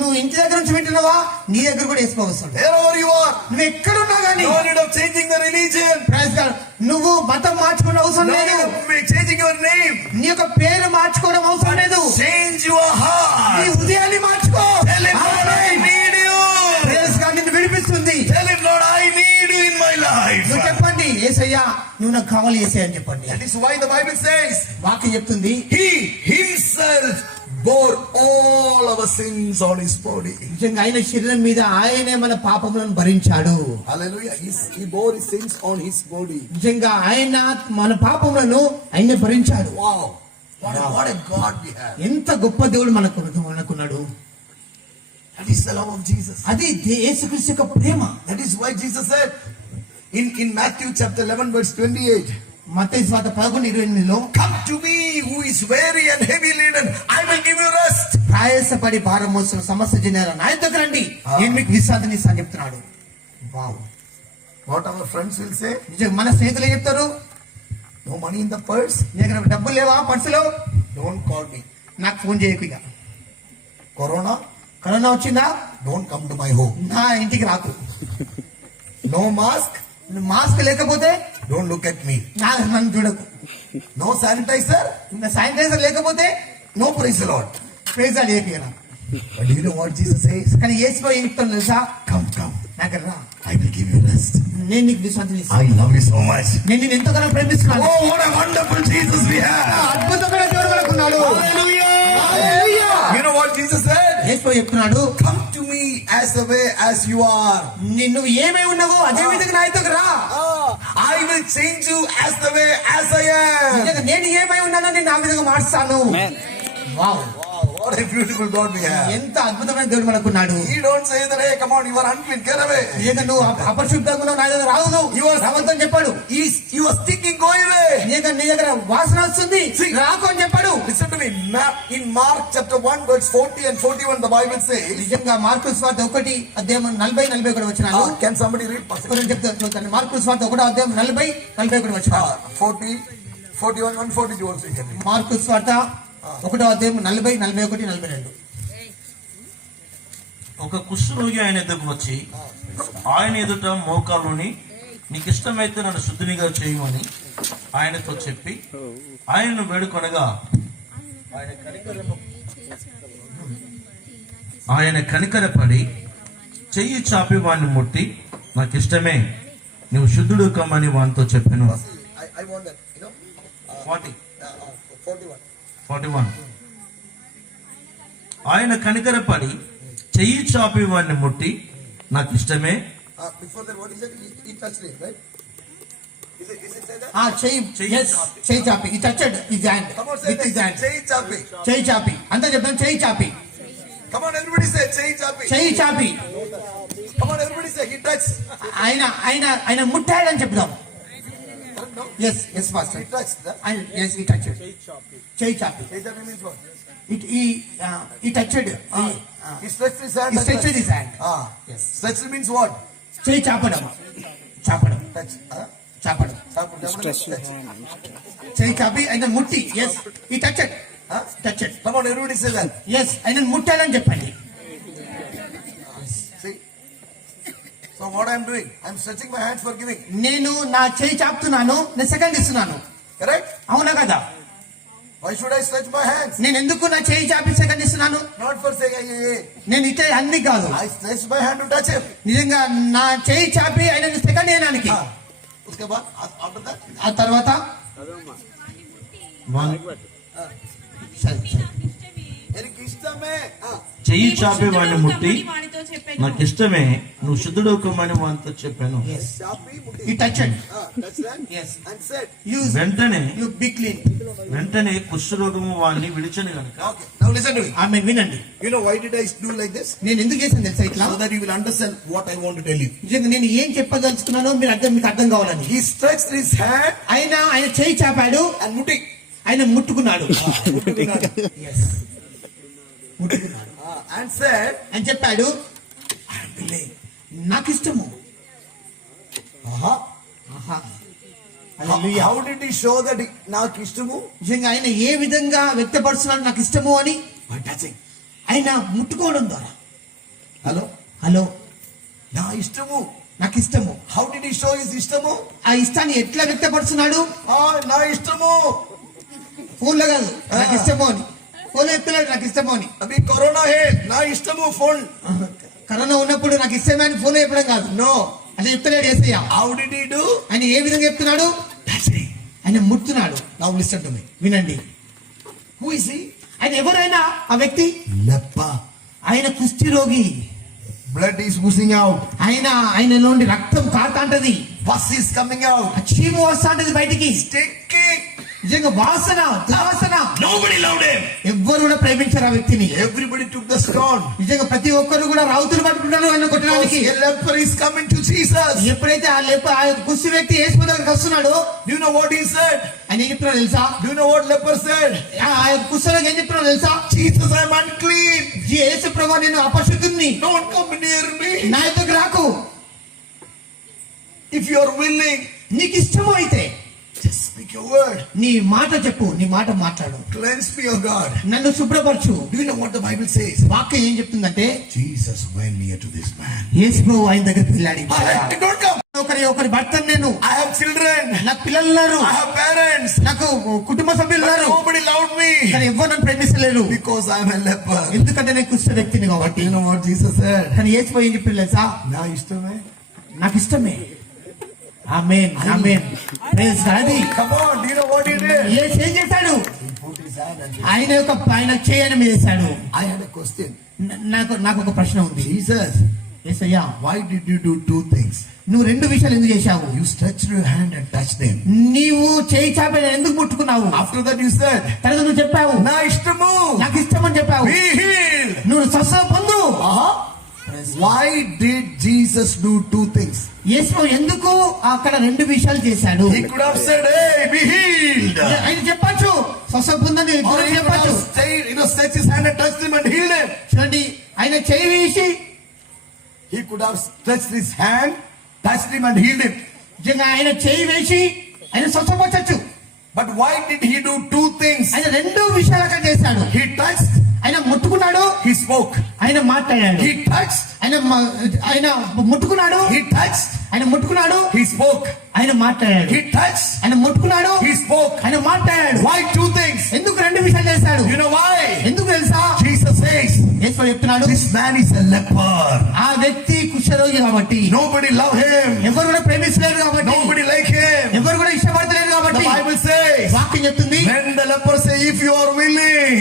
నువ్వు ఇంటి దగ్గర నుంచి వింటున్నావా, నీ దగ్గర కూడా యేసు ప్రభు వస్తాడు. Wherever you are, నువ్వు ఎక్కడున్నా గానీ, no need of changing the religion, praise God, నువ్వు మతం మార్చుకునే అవసరం no లేదు. need of changing your name. నీ యొక్క పేరు మార్చుకోవడం అవసరం లేదు. Change your నీ heart. హృదయాన్ని మార్చుకో. Tell him, Lord, I need you. Praise God నిన్ను విడిపిస్తుంది. Tell him, Lord, I need you in my life. నువ్వు చెప్పండి, యేసయ్యా నువ్వు నాకు కావాలి యేసయ్యా అని చెప్పండి. That is why the Bible says, వాక్యం చెప్తుంది, He himself bore all our sins on his body. నిజంగా ఆయన శరీరం మీద ఆయనే మన పాపములను భరించాడు. Hallelujah. He bore his sins on his body. నిజంగా ఆయన మన పాపములను ఆయనే భరించాడు. Wow. What a God we have. ఎంత గొప్ప దేవుడు మనకున్నాడు. That is the love of Jesus. అది యేసుక్రీస్తు యొక్క ప్రేమ. That is why Jesus said in Matthew chapter 11 verse 28, మత్తయి సువార్త 11:28లో, come to me who is weary and heavy laden, I will give you rest. ప్రయాసపడి భారం మోసిన సమస్త జనారా నా యొద్దకు రండి, నేను మీకు విశ్రాంతిని ఇస్తాను చెప్తున్నాడు. Wow. What our friends will say? నిజంగా మన స్నేహితులు ఏం చెప్తారు? No money in the purse? నీ దగ్గర డబ్బులు లేవా పర్సులో? Don't call me. నాకు ఫోన్ చేయకు. ఇక కరోనా వచ్చిందా? Don't come to my home. నా ఇంటికి రాకు. No mask? మాస్క్ లేకపోతే Don't look at me. నన్ను చూడకు. No sanitizer? ఇంకా శానిటైజర్ లేకపోతే No praise the Lord. Praise lord ఏపీరా. But do you know what Jesus says? కానీ యేసు ఏం చెప్తాను తెలుసా? Come. నా దగ్గర రా, I will give you rest. నేను నీకు విశ్రాంతిని ఇస్తాను. I love you so much. నేను నిన్ను ఎంతగానో ప్రేమిస్తున్నాను. Oh, what a wonderful Jesus we have. అద్భుతమైన దేవుడు మనకున్నాడు. Hallelujah. Hallelujah. You know what Jesus said? యేసు చెప్తున్నాడు, Come to me as the way as you are. నువ్వు ఏమై ఉన్నావో అదే విధంగా నా దగ్గర రా. I will change you as the way as I am. నిజంగా నేను ఏమై ఉన్నానో నేను ఆ విధంగా మార్చుతాను. Wow. Wow, what a beautiful God we have. ఎంత అద్భుతమైన దేవుడు మనకున్నాడు. He don't say that, hey, come on, you are unclean, get away. నిజంగా నువ్వు అపరిశుద్ధంగా ఉన్నావు, నా దగ్గర రావు, నువ్వు రావద్దని చెప్పాడు. You are stinking, go away. నీ దగ్గర వాసన వస్తుంది, రాకు అని చెప్పాడు. Listen to me. In Mark chapter 1 verse 40 and 41 the Bible says, నిజంగా మార్కు సువార్త 1:40-41 వచనాలు. can somebody read? కొంచెం చెప్తాను. మార్కు సువార్త 1:40-41 వచనాలు. 40, 41 and 42 also you can read. Mark సువార్త 1:40-41-42. ఒక కుష్ఠరోగి ఆయన ఎదుకు వచ్చి ఆయన ఎదుట మోకాలుని, నీకు ఇష్టమైతే నన్ను శుద్ధినిగా చేయమని ఆయనతో చెప్పి ఆయనను వేడుకొనగా ఆయన కనికరపడి చెయ్యి చాపి వాడిని ముట్టి, నాకు ఇష్టమే, నువ్వు శుద్ధుడు కమ్మని వానితో చెప్పాను. I want that, 41. ఆయన కనికరపడి చెయ్యి చాపి వాడిని ముట్టి, నాకు ఇష్టమే. before that what is it? He touched it, right? Is it say that? చెయ్యి చాపి. ఈ touched his hand Come on, say with his hand. Say chapi. చెయ్యి చాపి. అంతా చెప్తాను, చెయ్యి చాపి. Come on, everybody say chapi. చెయ్యి చాపి. Come on, everybody say he touched. ఆయన ముట్టాడని చెప్తాం. No? Yes master. He touched. Yes, he touched. చెయ్యి చాపి. Say chapi means what? He touched. He stretched his hand. He stretched his hand. Yes. Stretched means what? చెయ్యి చాపడం. Touch. చాపడం. చెయ్యి చాపి ఆయన ముట్టి. Yes, he touched. Touched. Come on, everybody say that. Yes, ఆయన ముట్టాడని చెప్పండి. See? So what I'm doing? I'm stretching my hands for giving. నేను నా చెయ్యి చాపుతున్నాను, నేను సెకండ్ ఇస్తున్నాను. Correct? అవునా కదా? Why should I stretch my hands? నేను ఎందుకు నా చేయి చాపి సెకండిస్తున్నాను? Not for saying, hey. నేను ఇటే అన్ని కాదు, I stretch my hand to touch him. నిజంగా నా చేయి చాపి ఆయన సెకండ్ చేయడానికి. उसके बाद after that, ఆ తర్వాత సరే, సరే. मेरे इष्टమే. చెయ్యి చాపే వాడిని ముట్టి నాకు ఇష్టమే, నువ్వు శుద్ధుడొకమని వానితో చెప్పాను. చాపి ముట్టి. You touch it. Touch that. Yes. And said. వెంటనే Be clean. కుష్ఠరోగము వాడిని విడిచను గనుక. Okay. Now listen to me. ఆమె వినండి. You know why did I do like this? నేను ఎందుకు చేశాను తెలుసా ఇట్లా? So that you will understand what I want to tell you. నిజంగా నేను ఏం చెప్పదలుచుకున్నానో మీకు అర్థం కావాలని. He stretched his hand ఆయన చేయి చాపాడు, and mutti. ఆయన ముట్టుకున్నాడు. Yes. ముట్టుకున్నాడు. And said, అని చెప్పాడు, నాకు ఇష్టము. aha. ఆహా. How did he show that నాకు ఇష్టము? నిజంగా ఆయన ఏ విధంగా వ్యక్తపరుస్తున్నాడు నాకు ఇష్టము అని? By touching. ఆయన ముట్టుకోవడం ద్వారా. హలో, హలో, నా ఇష్టము. నాకు ఇష్టము. How did he show his ఇష్టము? ఆ ఇష్టాన్ని ఎట్లా వ్యక్తపరుస్తున్నాడు? నా ఇష్టము. ఫోన్లో కాదు, నాకు ఇష్టము అని. ఫోన్ ఎత్తున్నాడు, నాకు ఇష్టము అని. అభి కరోనా హే, నా ఇష్టము ఫోన్. కరోనా ఉన్నప్పుడు నాకు ఇష్టమే అని ఫోన్ చెప్పడం కాదు. నో, అలా చెప్తున్నాడు యేసయ్య. How did he do? ఆయన ఏ విధంగా చెప్తున్నాడు? Touching. ఆయన ముట్టున్నాడు. Now listen to me. వినండి. Who is he? ఆయన ఎవరైనా ఆ వ్యక్తి Leper. ఆయన కుష్టి రోగి. Blood is oozing out. ఆయనలోని రక్తం కారుతాంటది. Pus is coming out. ఆ చీము వస్తాంటది బయటికి. Stinking. నిజంగా వాసన, దుర్వాసన. Nobody loved him. ఎవ్వరు కూడా ప్రేమించారు ఆ వ్యక్తిని. Everybody took the stone. నిజంగా ప్రతి ఒక్కరు కూడా రావుతులు పట్టుకుంటారు ఆయన కొట్టడానికి. A leper is coming to Jesus. ఎప్పుడైతే ఆ కుష్టి వ్యక్తి యేసు దగ్గరికి వస్తున్నాడో, Do you know what he said? ఆయన ఏం చెప్తున్నాడు తెలుసా? Do you know what leper said? ఆ కుష్ఠరోగి ఏం చెప్తున్నాడు తెలుసా? Jesus, I am unclean. యేసు ప్రభువా, నేను అపరిశుద్ధుణ్ణి, Don't come near me. నా యొద్దకు రాకు. If you are willing, నీకు ఇష్టము అయితే just speak your word. నీ మాట చెప్పు, నీ మాట మాట్లాడు. Cleanse me, O God. నన్ను శుభ్రపరచు. Do you know what the Bible says? వాక్యం ఏం చెప్తుందంటే, Jesus went near to this man. యేసు ప్రభు ఆయన దగ్గరికి వెళ్ళాడు. Don't come. ఒకరి భర్తను నేను, I have children. నాకు పిల్లలు ఉన్నారు, I have parents. నాకు కుటుంబ సభ్యులు But ఉన్నారు, nobody loved me కానీ ఎవ్వరు నన్ను ప్రేమిస్తలేరు, because I am a leper. ఎందుకంటే నేను కుష్ఠ వ్యక్తిని But కాబట్టి. you know what Jesus said? కానీ యేసు ప్రభు ఏం చెప్పింది తెలుసా? నా ఇష్టమే. నాకు ఇష్టమే. ఆమేన్, ఆమేన్. Praise God. Come on, do you know what he did? యేసు ఏం చేశాడు? He put his hand and ఆయన చేయని మీద చేశాడు. I had a question. నాకు ఒక ప్రశ్న ఉంది. Jesus, Yesayya, why did you do two things? నువ్వు రెండు విషయాలు ఎందుకు చేశావు? You stretched your hand and touched him. నీవు చేయి చాపి ఎందుకు ముట్టుకున్నావు? After that you said, తర్వాత నువ్వు చెప్పావు, నా ఇష్టము. నాకు ఇష్టం అని చెప్పావు. Be healed. నువ్వు స్వస్థత పొందు. Why did Jesus do two things? యేసు ఎందుకు అక్కడ రెండు విషయాలు చేశాడు? He could have said, hey, be healed. ఆయన చెప్పచ్చు, స్వస్థత పొందని Or he could చెప్పచ్చు. have stayed, stretched his hand and touched him and healed him. చూడండి, ఆయన చేయి వేసి He could have stretched his hand, touched him and healed him. నిజంగా ఆయన చేయి వేసి ఆయన స్వస్థపరచచ్చు. But why did he do two things? ఆయన రెండు విషయాలు అక్కడ చేశాడు. He touched, ఆయన ముట్టుకున్నాడు, he spoke. ఆయన మాట్లాడాడు. He touched, ఆయన ముట్టుకున్నాడు, he touched, ఆయన ముట్టుకున్నాడు, he spoke. ఆయన మాట్లాడాడు. He touched, ఆయన ముట్టుకున్నాడు, he spoke. ఆయన మాట్లాడాడు. Why two things? ఎందుకు రెండు విషయాలు చేశాడు? You know why? ఎందుకు తెలుసా? Jesus says, యేసు చెప్తున్నాడు, this man is a leper. ఆ వ్యక్తి కుష్ఠరోగి కాబట్టి Nobody love him. ఎవరు కూడా ప్రేమించలేరు కాబట్టి, Nobody like him. ఎవరు కూడా ఇష్టపడతలేరు The కాబట్టి Bible says, వాక్యం చెప్తుంది, when the leper say, if you are willing,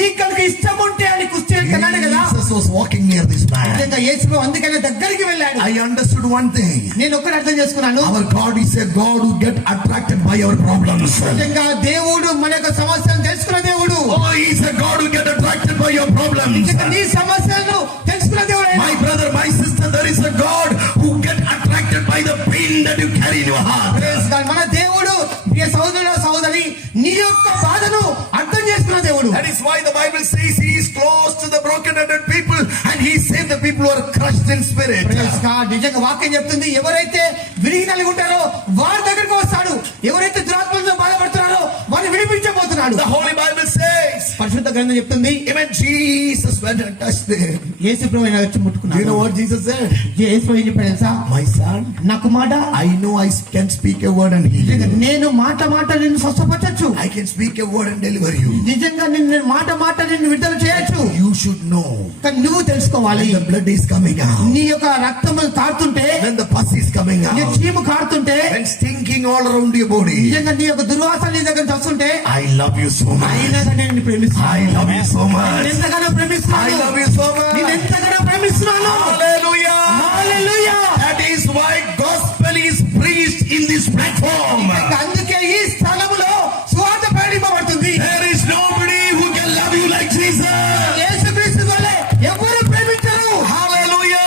నీకు కనుక ఇష్టం ఉంటే అని కుష్ఠరోగి అన్నాడు కదా. Jesus was walking near this man. నిజంగా యేసు అందుకనే దగ్గరికి వెళ్ళాడు. I understood one thing. నేను ఒక్కటి అర్థం చేసుకున్నాను, Our God is a God who get attracted by our problems. నిజంగా దేవుడు మన యొక్క సమస్యను తెలుసుకున్న దేవుడు. Oh, he is a God who get attracted by your problems. నిజంగా నీ సమస్యలను తెలుసుకున్న దేవుడు ఆయన. My brother, my sister, there is a God who get attracted by the pain that you carry in your heart. Praise God. మన దేవుడు ప్రియ సహోదరుడు సహోదరి నీ యొక్క బాధను అర్థం చేసుకున్న దేవుడు. That is why the Bible says he is close to the broken-hearted people and he saved the people who are crushed in spirit. Praise God. నిజంగా వాక్యం చెప్తుంది, ఎవరైతే విరిగి నలిగి ఉంటారో వారి దగ్గరికి వస్తాడు, ఎవరైతే దురాత్మలతో బాధపడుతున్నారో వారిని విడిపించబోతున్నాడు. The Holy Bible says, పరిశుద్ధ గ్రంథం చెప్తుంది Even Jesus went and touched them. యేసు ప్రభు ఆయన వచ్చి Do you know ముట్టుకున్నాడు. what Jesus said? యేసు ప్రభు ఏం చెప్పాడు తెలుసా? My son, నా కుమారుడ, I know I can speak a word and heal నిజంగా you. నేను మాట నిన్ను స్వస్థపరచొచ్చు. I can speak a word and deliver you. నిజంగా నిన్ను మాట నిన్ను విడుదల చేయొచ్చు. You should know కానీ నువ్వు తెలుసుకోవాలి, when the blood is coming out, నీ యొక్క రక్తం కారుతుంటే, when the pus is coming నీ out, చీము కారుతుంటే, when stinking all around your body. నిజంగా నీ యొక్క దుర్వాసన నీ దగ్గర వస్తుంటే, I love you so much. అయినా కానీ నేను ప్రేమిస్తున్నాను. I love you so నేను much. ఎంతగానో I ప్రేమిస్తున్నాను. love you so నేను much. ఎంతగానో ప్రేమిస్తున్నాను. Hallelujah. Hallelujah. That is why gospel is preached in this platform. అందుకే ఈ స్థలములో సువార్త ప్రకటింపబడుతుంది. There is nobody who can love you like Jesus. యేసుక్రీస్తు వలె ఎవరు ప్రేమించరు. Hallelujah.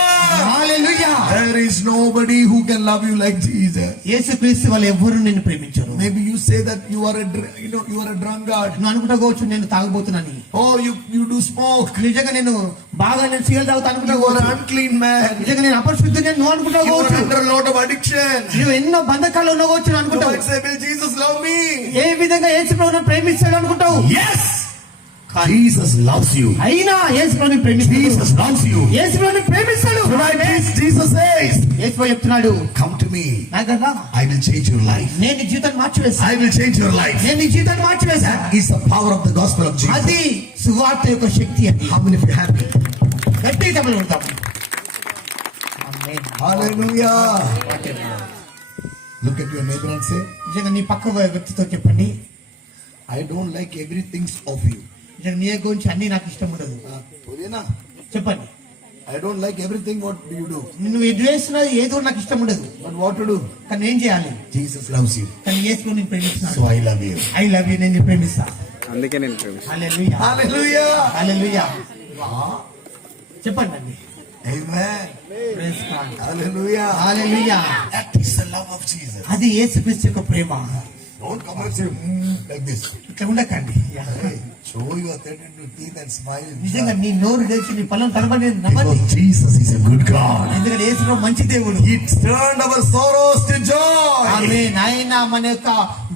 Hallelujah. There is nobody who can love you like Jesus. యేసుక్రీస్తు వలె ఎవరు నిన్ను ప్రేమించరు. Maybe you say that you are a drunkard. నువ్వు అనుకుంటావచ్చు నేను తాగబోతున్నాను. Oh, you do smoke. నిజంగా నేను బాగా నేను సిగరెట్ తాగుతా You are అనుకుంటావచ్చు. an unclean man. నిజంగా నేను అపరిశుద్ధుని నువ్వు You are అనుకుంటావచ్చు. under a lot of addiction. నువ్వు ఎన్నో బంధకాలు ఉండవచ్చు You అనుకుంటావు. might say, will Jesus love me? ఏ విధంగా యేసు ప్రభువును ప్రేమిస్తాడు అనుకుంటావు. Yes. Jesus loves you. అయినా యేసు ప్రభువుని ప్రేమిస్తాడు. Jesus loves you. యేసు ప్రభువుని ప్రేమిస్తాడు. Tonight Jesus says, యేసు ప్రభు చెప్తున్నాడు, come to me. నా దగ్గర రా. I will change your life. నేను నీ జీవితాన్ని మార్చివేస్తా. I will change your life. నేను నీ జీవితాన్ని మార్చివేస్తా. That is the power of the gospel of Jesus. అది సువార్త యొక్క శక్తి. అది How many of you happy? గట్టి తమలు ఉంటాం. ఆమేన్. Hallelujah. Look at your neighbor and say, నిజంగా నీ పక్క వ్యక్తితో చెప్పండి, I don't like everything of you. నిజంగా నీ గురించి అన్ని నాకు ఇష్టం ఉండదు. Purina, చెప్పండి, I don't like everything what you do. నువ్వు ఎదు వేస్తున్నది ఏదో నాకు ఇష్టం ఉండదు. But what to do? కానీ ఏం చేయాలి? Jesus loves you. కానీ యేసు నేను ప్రేమిస్తున్నాను. So I love you. I love you. నేను ప్రేమిస్తా. అందుకే నేను ప్రేమిస్తాను. హల్లెలూయా. Hallelujah. హల్లెలూయా. చెప్పండి అండి. Amen. Praise God. Hallelujah. Hallelujah. That is the love of Jesus. అది యేసుక్రీస్తు యొక్క ప్రేమ. Don't come and say like this. ఇట్లా ఉండకండి. Hey, show your teeth and smile. నిజంగా నీ నోరు తెరిచి నీ పళ్ళను తడబడి నమ్మండి. Because Jesus is a good God. ఎందుకంటే యేసు ప్రభు మంచి దేవుడు. He turned our sorrows to joy. ఆమేన్. ఆయన మన యొక్క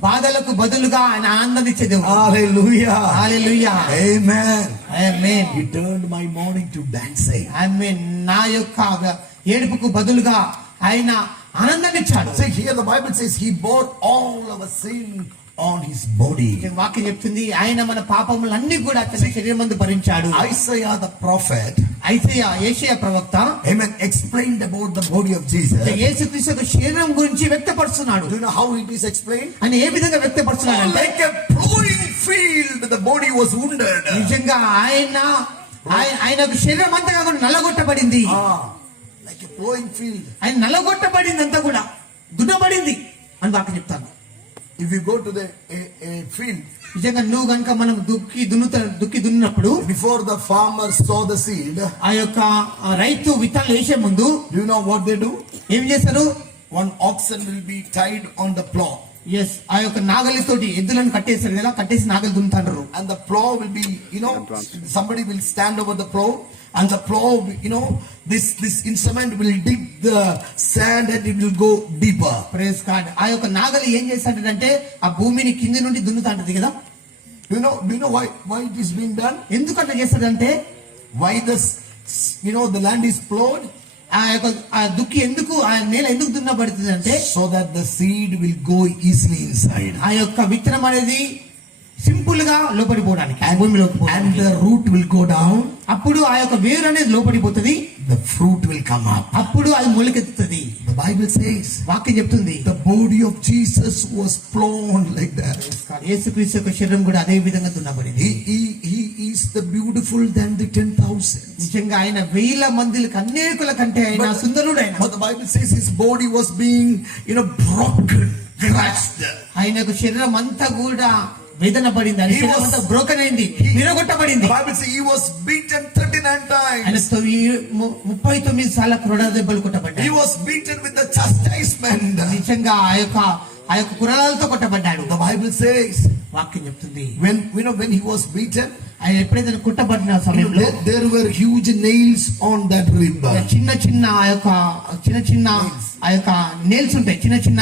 బాధలకు బదులుగా ఆయన ఆనందాన్ని ఇచ్చే దేవుడు. Hallelujah. Hallelujah. Amen. Amen. He turned my mourning to dancing. ఆమేన్. నా యొక్క ఏడుపుకు బదులుగా ఆయన ఆనందాన్ని ఇచ్చాడు. See, here the Bible says he bore all our sin on his body. వాక్యం చెప్తుంది ఆయన మన పాపములన్నీ కూడా తన శరీరమందు భరించాడు. Isaiah the prophet, యేషయా ప్రవక్త, amen, explained about the body of Jesus. యేసుక్రీస్తు యొక్క శరీరం గురించి వ్యక్తపరుస్తున్నాడు. Do you know how it is explained? ఆయన ఏ విధంగా వ్యక్తపరుస్తున్నాడు అంటే, Like a plowing field, the body was wounded. నిజంగా ఆయనకు శరీరం అంతా కాకుండా నల్లగొట్టబడింది. Like a plowing field. ఆయన నల్లగొట్టబడింది అంతా కూడా దున్నబడింది అని వాక్యం చెప్తాను. If you go to the field, నిజంగా నువ్వు కనుక మనం దుక్కి దున్నినప్పుడు, before the farmer sow the seed, ఆ యొక్క రైతు విత్తనాలు వేసే ముందు do you know what they do? ఏం చేస్తారు? One oxen will be tied on the plow. Yes, ఆ యొక్క నాగలితోటి ఎద్దులను కట్టేస్తారు కదా, కట్టేసి నాగలి దున్నుతాండ్రు. And the plow will be, somebody will stand over the plow, and the plow, this instrument will dip the sand and it will go deeper. Praise God. ఆ యొక్క నాగలి ఏం చేస్తాడంటే ఆ భూమిని కింది నుండి దున్నుతాంటది కదా. Do you know why it is being done? ఎందుకు అట్లా చేస్తాడంటే, Why the land is plowed? ఆ యొక్క ఆ దుక్కి ఎందుకు, ఆ నేల ఎందుకు దున్నబడుతుంది అంటే, So that the seed will go easily inside. ఆ యొక్క విత్తనం అనేది సింపుల్ గా లోపడిపోవడానికి, భూమిలోకి And పోవడానికి. the root will go down. అప్పుడు ఆ యొక్క వేరు అనేది లోపడిపోతుంది. The fruit will come up. అప్పుడు అది మొలకెత్తుతుంది. The Bible says వాక్యం చెప్తుంది the body of Jesus was plown like that. యేసుక్రీస్తు యొక్క శరీరం కూడా అదే విధంగా దున్నబడింది. He is the beautiful than the 10,000. నిజంగా ఆయన 1000 మందికి అనేకుల కంటే ఆయన సుందరుడు. ఆయన But the Bible says his body was being, broken, crushed. ఆయన యొక్క శరీరం అంతా కూడా వేదన పడింది. ఆయన శరీరం అంతా బ్రోకెన్ అయింది, విరగొట్టబడింది. The Bible says he was beaten 39 ఆయన times. 39 సార్లు క్రొడ దెబ్బలు He కొట్టబడ్డాడు. was beaten with the chastisement. నిజంగా ఆ యొక్క కురలాలతో కొట్టబడ్డాడు. The Bible says వాక్యం చెప్తుంది when he was beaten, ఆయన ఎప్పుడైతే కొట్టబడిన సమయంలో there were huge nails on that rib. చిన్న చిన్న ఆ యొక్క నేల్స్ ఉంటాయి, చిన్న చిన్న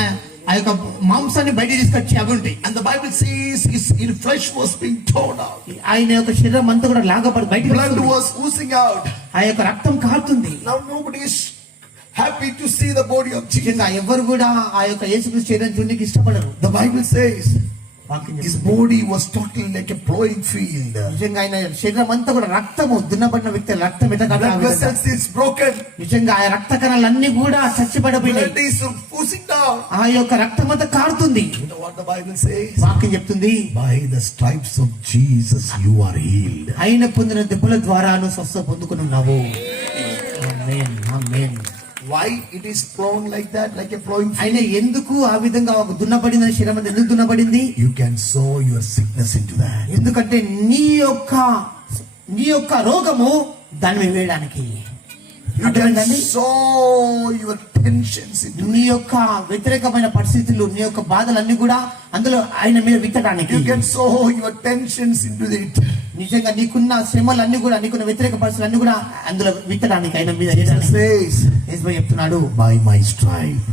ఆ యొక్క మాంసాన్ని బయట తీసుకొచ్చి అవి ఉంటాయి. And the Bible says his flesh was being torn out. ఆయన యొక్క శరీరం అంతా కూడా లాగబడి బయట Blood was oozing out. ఆ యొక్క రక్తం కారుతుంది. Now nobody is happy to see the body of Jesus. నిజంగా ఎవరు కూడా ఆ యొక్క యేసుక్రీస్తు శరీరం చూడడానికి ఇష్టపడరు. The Bible says వాక్యం his చెప్తుంది. body was totally like a plowing field. నిజంగా ఆయన శరీరం అంతా కూడా రక్తము, దున్నబడిన వ్యక్తి రక్తం ఎట్లా కాదు ఆ Blood విధంగా. vessels is broken. నిజంగా ఆ రక్త కణాలన్నీ కూడా చచ్చిపడిపోయినాయి. Blood is oozing down. ఆ యొక్క రక్తం అంతా కారుతుంది. You know what the Bible says? వాక్యం చెప్తుంది, By the stripes of Jesus you are healed. ఆయన పొందిన దెబ్బల ద్వారా నువ్వు స్వస్థ పొందుకుని ఉన్నావు. ఆమేన్, ఆమేన్. Why it is flown like that, like a flowing field? ఆయన ఎందుకు ఆ విధంగా ఒక దున్నబడిన శరీరం అంతా ఎందుకు దున్నబడింది? You can sow your sickness into that. ఎందుకంటే నీ యొక్క రోగము దాని మీద వేయడానికి. You can అర్థమైందండి? sow your tensions into నీ యొక్క వ్యతిరేకమైన పరిస్థితులు, నీ యొక్క బాధలన్నీ కూడా అందులో ఆయన మీద విత్తడానికి. You can sow your tensions into it. నిజంగా నీకున్న శ్రమలన్నీ కూడా, నీకున్న వ్యతిరేక పరిస్థితులు అన్ని కూడా అందులో విత్తడానికి, ఆయన మీద వేయడానికి. Says, యేసువే చెప్తున్నాడు, by my stripe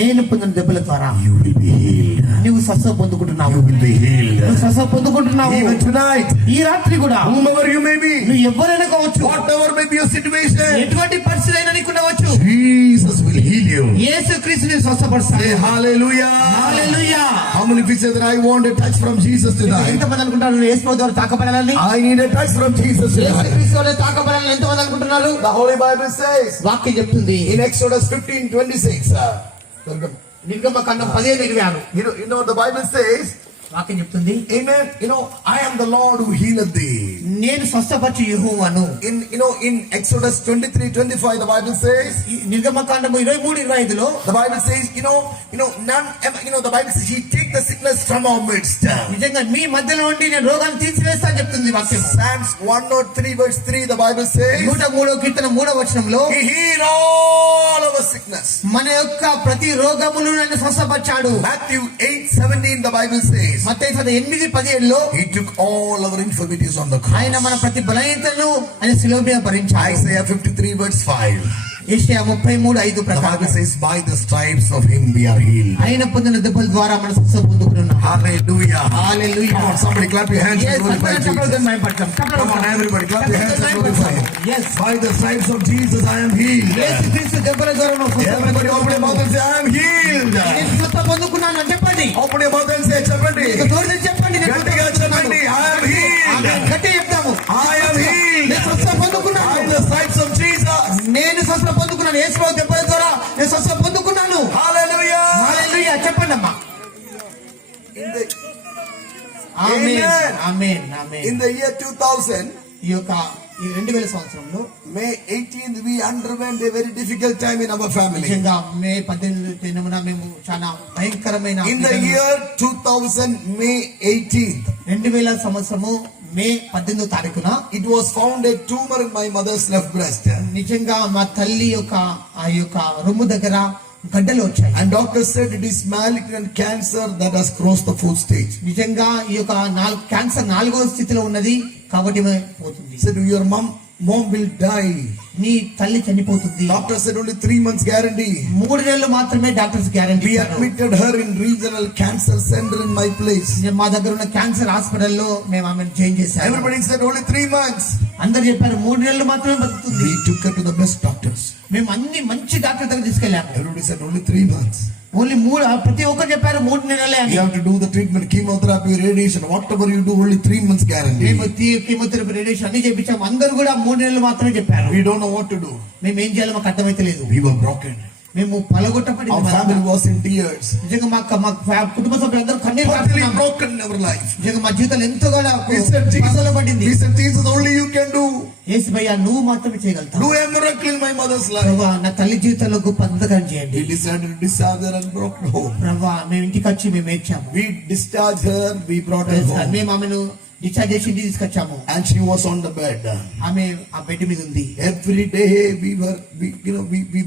నేను పొందిన దెబ్బల ద్వారా you will be healed. నువ్వు స్వస్థ పొందుకుంటున్నావు. You will be healed. నువ్వు స్వస్థ పొందుకుంటున్నావు. Even tonight, ఈ రాత్రి కూడా whomever you may be, నువ్వు ఎవరైనా కావచ్చు, whatever may be your situation, ఎటువంటి పరిస్థితి అయినా నీకున్నవచ్చు, Jesus will heal you. యేసు క్రీస్తుని స్వస్థపరుస్తాడు. Say hallelujah. Hallelujah. How many people say that I want a touch from Jesus tonight? ఎంతమంది అనుకుంటారు యేసు ప్రభు ద్వారా తాకబడాలని? I need a touch from Jesus Yesu tonight. క్రీస్తు ద్వారా తాకబడాలని ఎంతమంది అనుకుంటున్నారు? The Holy Bible says వాక్యం చెప్తుంది, in Exodus 15:26. నిర్గమకాండం 15:26. You know the Bible says, వాక్యం చెప్తుంది, amen, I am the Lord who healeth thee. నేను స్వస్థపరచు యెహోవాను. In Exodus 23:25 the Bible says, నిర్గమకాండం 23:25లో the Bible says, none, the Bible says he take the sickness from our midst. నిజంగా మీ మధ్యలో ఉండి నేను రోగాన్ని తీసివేస్తా అని చెప్తుంది వాక్యం. Psalms 103:3 the Bible says, 103వ కీర్తన 3వ వచనంలో, he healed all our sickness. మన యొక్క ప్రతి రోగమును నన్ను స్వస్థపరిచాడు. Matthew 8:17 the Bible says, Mattayi 8:17లో, he took all our infirmities on the cross. ఆయన మన ప్రతి బలహీనతలను ఆయన శిలువ మీద భరించాడు. Isaiah 53:5 యెషయా 33:5 the ప్రకారం Bible says, by the stripes of him we are healed. ఆయన పొందిన దెబ్బల ద్వారా మనం స్వస్థత పొందుకున్నాం. Hallelujah. Hallelujah. Come on, somebody clap your hands and glorify Jesus. Come on, everybody, clap your hands and glorify him. Yes. By the stripes of Jesus I am healed. యేసుక్రీస్తు దెబ్బల ద్వారా మనం స్వస్థత Everybody open your mouth and say, I am healed. నేను స్వస్థత పొందుకున్నాను అని చెప్పండి. Open your mouth and say, చెప్పండి. ఇక తోడుగా చెప్పండి, నేను గట్టిగా చెప్పండి, I am healed. ఆమేన్. గట్టిగా చెప్తాము, I am healed. నేను స్వస్థత పొందుకున్నాను. By the stripes of Jesus. నేను స్వస్థత పొందుకున్నాను. యేసు ప్రభు దెబ్బల ద్వారా నేను స్వస్థత పొందుకున్నాను. Hallelujah. హల్లెలూయా. చెప్పండి అమ్మా. ఆమేన్, ఆమేన్, ఆమేన్. In the year 2000, ఈ యొక్క 2000 సంవత్సరంలో May 18th, we underwent a very difficult time in our family. నిజంగా మే 18 తేదీన మేము చాలా భయంకరమైన In the year 2000, May 18th, 2000 సంవత్సరము మే 18వ తారీఖున it was found a tumor in my mother's left breast. నిజంగా మా తల్లి యొక్క ఆ యొక్క రొమ్ము దగ్గర గడ్డలు వచ్చాయి. And doctor said it is malignant cancer that has crossed the 4th stage. నిజంగా ఈ యొక్క క్యాన్సర్ 4వ స్థితిలో ఉన్నది కాబట్టి పోతుంది. Said your mom will die. నీ తల్లి చనిపోతుంది. Doctor said only 3 months guarantee. 3 నెలలు మాత్రమే డాక్టర్స్ గ్యారెంటీ We ఇచ్చారు. admitted her in regional cancer center in my place. మా దగ్గర ఉన్న క్యాన్సర్ హాస్పిటల్లో మేము ఆమెను చేంజ్ చేశాము. Everybody said only 3 months. అందరు చెప్పారు 3 నెలలు మాత్రమే బతుకుతుంది. We took her to the best doctors. మేము అన్ని మంచి డాక్టర్ దగ్గర తీసుకెళ్ళాము. Everybody said only 3 months. Only ప్రతి ఒక్కరు చెప్పారు 3 నెలలే అని. You have to do the treatment, chemotherapy, radiation, whatever you do, only 3 months guarantee. మేము కీమోథెరపీ, రేడియేషన్ అన్ని చేయించాము. అందరూ కూడా 3 నెలలు మాత్రమే చెప్పారు. We don't know what to do. మేము ఏం చేయాలో మాకు అర్థమైతే లేదు. We were broken. మేము పలగొట్టబడి Our family was in tears. నిజంగా మా కుటుంబ సభ్యులందరూ కన్నీరు Totally కారుతున్నాము. broken in our life. నిజంగా మా జీవితాలు ఎంతో కూడా We said, పడింది. Jesus, only you can do. యేసువయ్యా నువ్వు మాత్రమే చేయగలుగుతావు. Do a miracle in my mother's life. ప్రభువా నా తల్లి జీవితంలో గొప్ప అద్భుతం చేయండి. We decided to discharge her and brought her home. ప్రభువా మేము ఇంటికి వచ్చి మేము ఏడ్చాము. We discharged her, we brought her home. మేము ఆమెను డిశ్చార్జ్ చేసి ఇంటికి తీసుకొచ్చాము. And she was on the bed. ఆమె ఆ బెడ్ మీద ఉంది. Every day we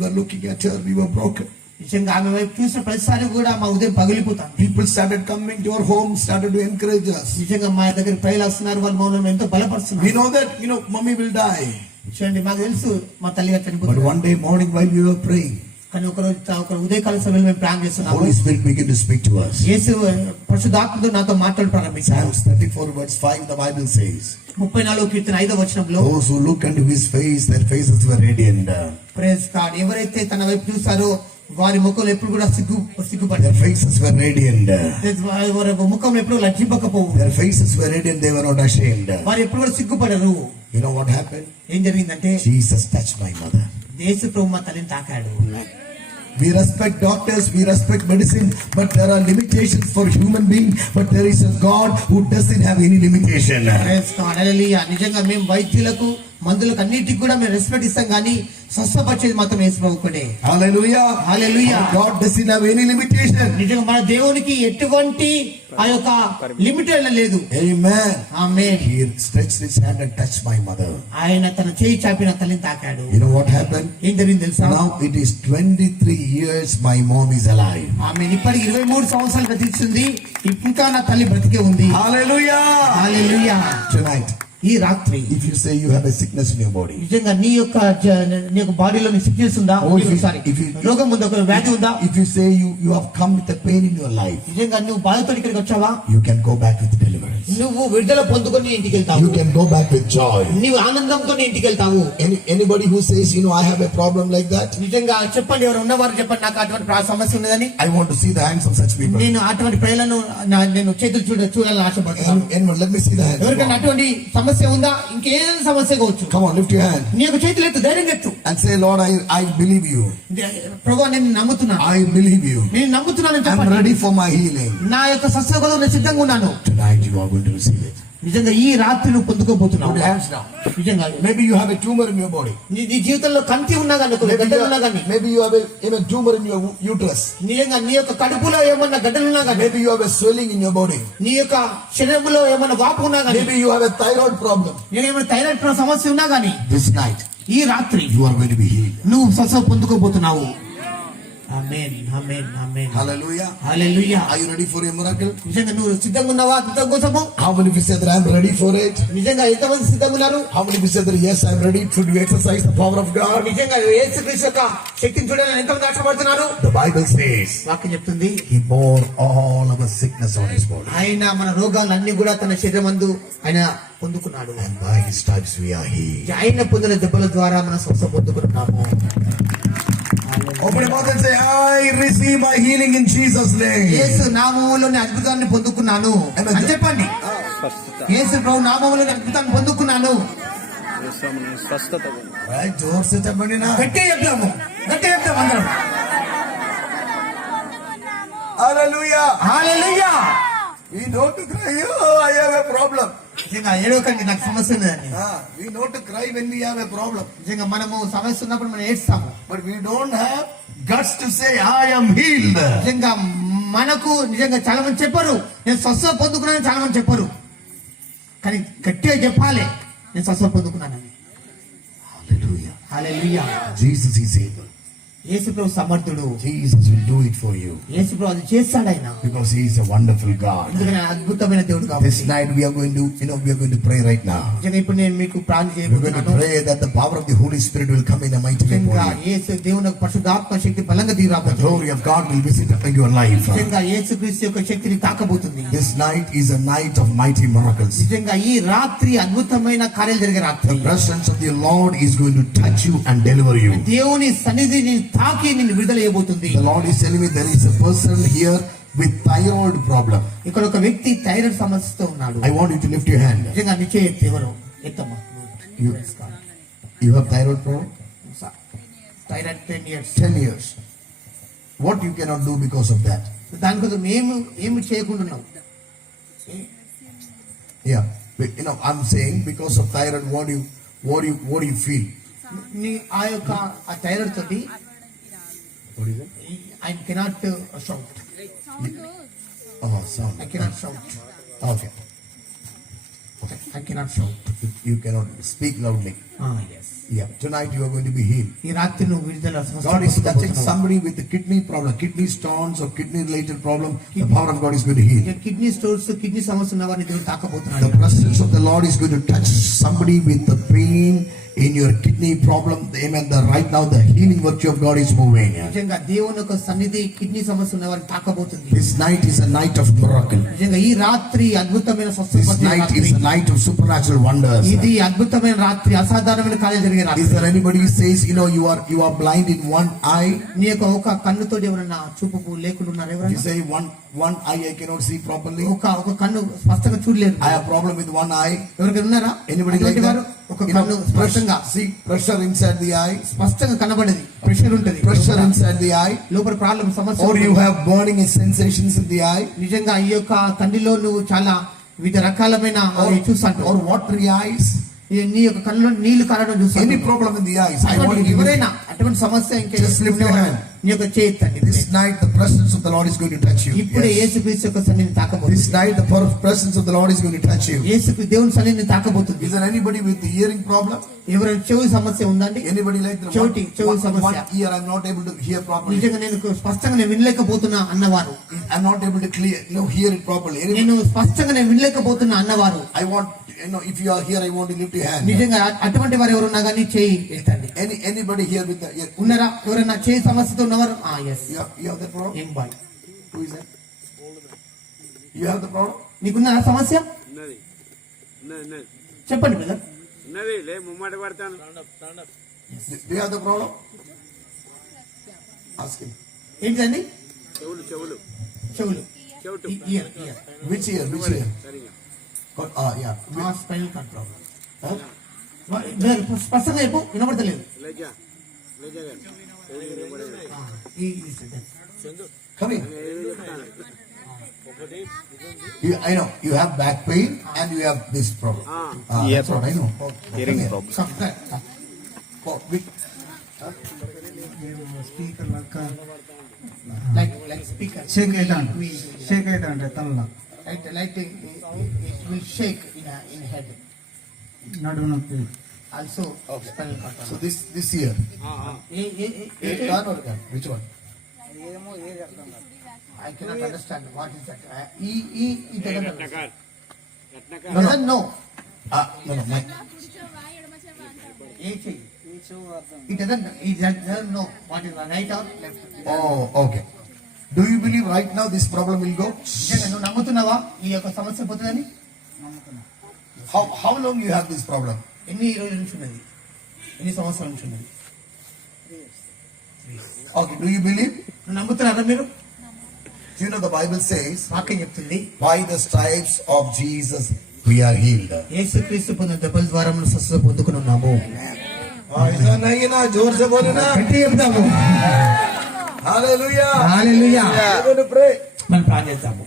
were looking at her, we were broken. నిజంగా ఆమె వైపు చూసిన ప్రతిసారి కూడా మా ఉదయం పగిలిపోతాం. People started coming to our home, started to encourage us. నిజంగా మా దగ్గర ప్రజలు వస్తున్నారు, వాళ్ళు మమ్మల్ని ఎంతో బలపరుస్తున్నారు. We know that, mommy will die. చూడండి మాకు తెలుసు మా తల్లి గారు But చనిపోతారు. one day morning while we were praying, కానీ ఒక ఉదయకాల సమయంలో మేము ప్రార్థన చేస్తున్నాము. Holy Spirit began to speak to us. యేసు పరిశుద్ధాత్మతో నాతో మాట్లాడి ప్రారంభించారు. Psalms 34 verse 5, the Bible says, 34 కీర్తన 5వ వచనంలో, those who look unto his face, their faces were radiant. Praise God, ఎవరైతే తన వైపు చూసారో వారి ముఖంలో ఎప్పుడు కూడా Their సిగ్గుపడ్డారు. faces were radiant. వారి ముఖంలో ఎప్పుడు లజ్జింపకపోవు. Their faces were radiant, they were not ashamed. వారు ఎప్పుడు కూడా సిగ్గుపడరు. You know what happened? ఏం జరిగిందంటే, Jesus touched my mother. యేసు ప్రభు మా తల్లిని తాకాడు. We respect doctors, we respect medicine, but there are limitations for human being. But there is a God who doesn't have any limitation. Praise God, హల్లెలూయా. నిజంగా మేము వైద్యులకు మందులకు అన్నిటికి కూడా మేము రెస్పెక్ట్ ఇస్తాం, కానీ స్వస్థపరిచేది మాత్రం యేసు ప్రభు ఒక్కడే. Hallelujah. Hallelujah. God doesn't have any limitation. నిజంగా మన దేవునికి ఎటువంటి ఆ యొక్క లిమిటెడ్ లేదు. Amen. Amen. He stretched his hand and touched my mother. ఆయన తన చేయి చాపి నా తల్లిని తాకాడు. You know what happened? ఏం జరిగింది తెలుసా? Now it is 23 years my mom is alive. ఆమె ఇప్పటికి 23 సంవత్సరాలు బ్రతికిస్తుంది. ఇంకా నా తల్లి బ్రతికే ఉంది. Hallelujah. హల్లెలూయా. Tonight, ఈ రాత్రి if you say you have a sickness in your body, నిజంగా నీ యొక్క బాడీలో నీ సిక్నెస్ ఉందా, Oh, if you- sorry if you- రోగం ఉందా, ఒక వ్యాధి ఉందా, if you say you have come with a pain in your life, నిజంగా నువ్వు బాధతో ఇక్కడికి వచ్చావా, you can go back with deliverance. నువ్వు విడుదల పొందుకొని ఇంటికి వెళ్తావు. You can go back with joy. నీవు ఆనందంతో ఇంటికి వెళ్తావు. Anybody who says, I have a problem like that, నిజంగా చెప్పండి, ఎవరు ఉన్నవారు చెప్పండి, నాకు అటువంటి సమస్య ఉన్నదని. I want to see the hands of such people. నేను అటువంటి ప్రజలను నేను చేతులు చూడాలని ఆశపడుతున్నాను. Anyone, let me see the hands. ఎవరికైనా అటువంటి సమస్య ఉందా, ఇంకేదైనా సమస్య కావచ్చు, Come on, lift your hand నీ యొక్క చేతులు ఎత్తు, ధైర్యం ఎత్తు. and say, Lord, I believe you. ప్రభువా, నేను నమ్ముతున్నాను, I believe you. నేను నమ్ముతున్నాను I'm చెప్పండి. ready for my healing. నా యొక్క స్వస్థత నేను సిద్ధంగా ఉన్నాను. Tonight you are going to receive it. నిజంగా ఈ రాత్రి నువ్వు పొందుకోబోతున్నావు. Put your hands down. నిజంగా Maybe you have a tumor in your body. నీ జీవితంలో కంటి ఉన్నా కానీ, ఒక గడ్డలు ఉన్నా కానీ, Maybe you have a tumor in your uterus. నిజంగా నీ యొక్క కడుపులో ఏమన్నా గడ్డలు ఉన్నా కానీ, Maybe you have a swelling in your body. నీ యొక్క శరీరంలో ఏమన్నా వాపు ఉన్నా కానీ, Maybe you have a thyroid problem. ఏమైనా థైరాయిడ్ సమస్య ఉన్నా కానీ, This night ఈ రాత్రి you are going to be healed. నువ్వు స్వస్థత పొందుకోబోతున్నావు. ఆమేన్, ఆమేన్, ఆమేన్. Hallelujah. Hallelujah. Are you ready for a miracle? నిజంగా నువ్వు సిద్ధంగా ఉన్నావా అద్భుతం కోసము? How many of you said that I'm ready for it? నిజంగా ఎంతమంది సిద్ధంగా ఉన్నారు? How many of you said that yes, I'm ready to exercise the power of God? నిజంగా యేసుక్రీస్తు యొక్క శక్తిని చూడాలని ఎంతమంది ఆశపడుతున్నారు? The Bible says వాక్యం చెప్తుంది, He bore all our sickness on His body. ఆయన మన రోగాలన్నీ కూడా తన శరీరమందు ఆయన పొందుకున్నాడు. And by His stripes we are healed. ఆయన పొందిన దెబ్బల ద్వారా మనం స్వస్థ పొందుకున్నాము. Open your mouth and say, I receive my healing in Jesus' name. యేసు నామములోని అద్భుతాన్ని పొందుకున్నాను అని చెప్పండి. యేసు ప్రభు నామములోని అద్భుతాన్ని పొందుకున్నాను. Right, जोर से చెప్పండి నా. గట్టిగా చెప్తాము, గట్టిగా చెప్తాము అందరం. Hallelujah. Hallelujah. We know to cry, oh, I have a problem. నిజంగా ఏడవకండి, నాకు సమస్య ఉన్నదని. We know to cry when we have a problem. నిజంగా మనము సమస్య ఉన్నప్పుడు మనం ఏడ్స్తాము. But we don't have guts to say, I am healed. నిజంగా మనకు నిజంగా చాలా మంది చెప్పరు, నేను స్వస్థ పొందుకున్నానని చాలా మంది చెప్పరు. కానీ గట్టిగా చెప్పాలి, నేను స్వస్థ పొందుకున్నానని. Hallelujah. Hallelujah. Jesus is able. యేసు ప్రభు సమర్థుడు. Jesus will do it for you. యేసు ప్రభు అది చేస్తాడు ఆయన. Because He is a wonderful God. ఎందుకంటే ఆయన అద్భుతమైన దేవుడు కాబట్టి. This night we are going to, we are going to pray right now. నిజంగా ఇప్పుడు నేను మీకు ప్రార్థన We are going to చేయబోతున్నాను. pray that the power of the Holy Spirit will come in a mighty way నిజంగా for you. యేసు దేవుని యొక్క పరిశుద్ధాత్మ శక్తి బలంగా దిగి The రాబోతుంది. glory of God will visit in your life. నిజంగా యేసుక్రీస్తు యొక్క శక్తిని తాకబోతుంది. This night is a night of mighty miracles. నిజంగా ఈ రాత్రి అద్భుతమైన కార్యాలు జరిగే రాత్రి. The presence of the Lord is going to touch you and deliver you. దేవుని సన్నిధిని తాకి నిన్ను విడుదల చేయబోతుంది. The Lord is telling me there is a person here with thyroid problem. ఇక్కడ ఒక వ్యక్తి థైరాయిడ్ సమస్యతో ఉన్నాడు. I want you to lift your hand. నిజంగా నిశ్చయ ఎత్తి, ఎవరు ఎత్తమ్మా. You have thyroid problem? Thyroid 10 years. 10 years. What you cannot do because of that? దానికోసం ఏమి చేయకుండా. Yeah. But, I'm saying because of thyroid, what do you feel? నీ ఆ యొక్క ఆ థైరాయిడ్ తోటి What is it? I cannot shout. Oh, sound. I cannot shout. Okay. I cannot shout. You cannot speak loudly. Yes. Yeah. Tonight you are going to be healed. ఈ రాత్రి నువ్వు విడుదల God is touching somebody with a kidney problem, kidney stones or kidney related problem. The power of God is going to heal. Kidney stones, kidney సమస్య ఉన్న వారిని దేవుడు తాకబోతున్నాడు. The presence of the Lord is going to touch somebody with the pain in your kidney problem, amen, right now the healing virtue of God is moving. నిజంగా దేవుని యొక్క సన్నిధి kidney సమస్య ఉన్న వారిని తాకబోతుంది. This night is a night of miracle. నిజంగా ఈ రాత్రి అద్భుతమైన This స్వస్థత night రాత్రి. is a night of supernatural wonders. ఇది అద్భుతమైన రాత్రి, అసాధారణమైన కార్యాలు జరిగే Is రాత్రి. there anybody who says, you are blind in one eye? నీ యొక్క ఒక కన్నుతో ఎవరైనా చూపు లేకుండా ఉన్నారు? You ఎవరైనా say one eye I cannot see properly. ఒక కన్ను స్పష్టంగా చూడలేరు. I have problem with one eye. ఎవరికైనా ఉన్నారా? Anybody like అటువంటి వారు that? ఒక కన్ను స్పష్టంగా See pressure inside the eye. స్పష్టంగా కనబడేది, ప్రెషర్ ఉంటది, Pressure inside the eye. లోపల ప్రాబ్లం సమస్య Or ఉంటుంది. you have burning sensations in the eye. నిజంగా ఈ యొక్క కన్నులో నువ్వు చాలా వివిధ రకాలమైన చూస్తాంటావు. Or watery eyes. నీ యొక్క కన్నులో నీళ్లు కారడం Any చూస్తాను. problem in the eyes. I want you to ఎవరైనా అటువంటి సమస్య Just lift your hand. నీ యొక్క చేయొద్దండి. This night the presence of the Lord is going to touch you. ఇప్పుడే Yes. యేసుక్రీస్తు యొక్క సన్నిధిని తాకబోతుంది. This night the presence of the Lord is going to touch you. యేసుక్రీస్తు దేవుని సన్నిధిని తాకబోతుంది. Is there anybody with the hearing problem? ఎవరైనా చెవి సమస్య ఉందండి? Anybody like the చెవి one సమస్య. ear I'm not able to hear properly. నిజంగా నేను స్పష్టంగా నేను వినలేకపోతున్నా అన్నవారు, I'm not able to hear it properly. Anybody, నేను స్పష్టంగా నేను వినలేకపోతున్నా అన్నవారు, I want, if you are here, I want you to lift your hand. నిజంగా అటువంటి వారు ఎవరున్నా కానీ చేయి ఎత్తండి. Anybody here with the ear? ఉన్నారా? ఎవరైనా చేయి సమస్యతో ఉన్నవారు? Yes. You have that problem? ఏం boy, Who is that? You have the problem? నీకున్నారా సమస్య? ఉన్నది ఉన్నది చెప్పండి బ్రదర్. ఉన్నది లే ముమ్మడి పడతాను. Do you have the problem? Ask him. ఏంటండి? చెవులు చెవులు చెవులు, చెవుటు ear ear, Which ear? Which ear? సరిగా Yeah. Spinal cord problem. Huh? స్పష్టంగా చెప్పు, వినబడతలేదు. లేజా లేజా గారు Come here. I know you have back pain and you have this problem. That's what I know. Hearing Come here. problem. Oh, big. Speaker లెక్క like speaker Sheikh అవుతా షేక్ అవుతా అంటే తనలో like it will Sheikh in head, నడుము నొప్పి. Also spinal cord So problem. this ear. Gun or gun? Which one? I cannot understand what is that. He doesn't రత్నకార్ రత్నకార్ doesn't know. No, my. He doesn't know what is right or left. Oh, okay. Do you believe right now this problem will go? నిజంగా నువ్వు నమ్ముతున్నావా ఈ యొక్క సమస్య పోతుందని? How long you have this problem? ఎన్ని రోజుల నుంచి ఉన్నది? ఎన్ని సంవత్సరాల నుంచి ఉన్నది? Okay. Do you believe? నువ్వు నమ్ముతున్నారా మీరు? You know the Bible says, వాక్యం చెప్తుంది, by the stripes of Jesus we are healed. యేసుక్రీస్తు పొందిన దెబ్బల ద్వారా మనం స్వస్థత పొందుకుని ఉన్నాము. ऐसा नहीं ना, जोर से बोलो ना. గట్టిగా చెప్తాము. Hallelujah. Hallelujah. We're going to pray. మనం ప్రార్థన చేద్దాము.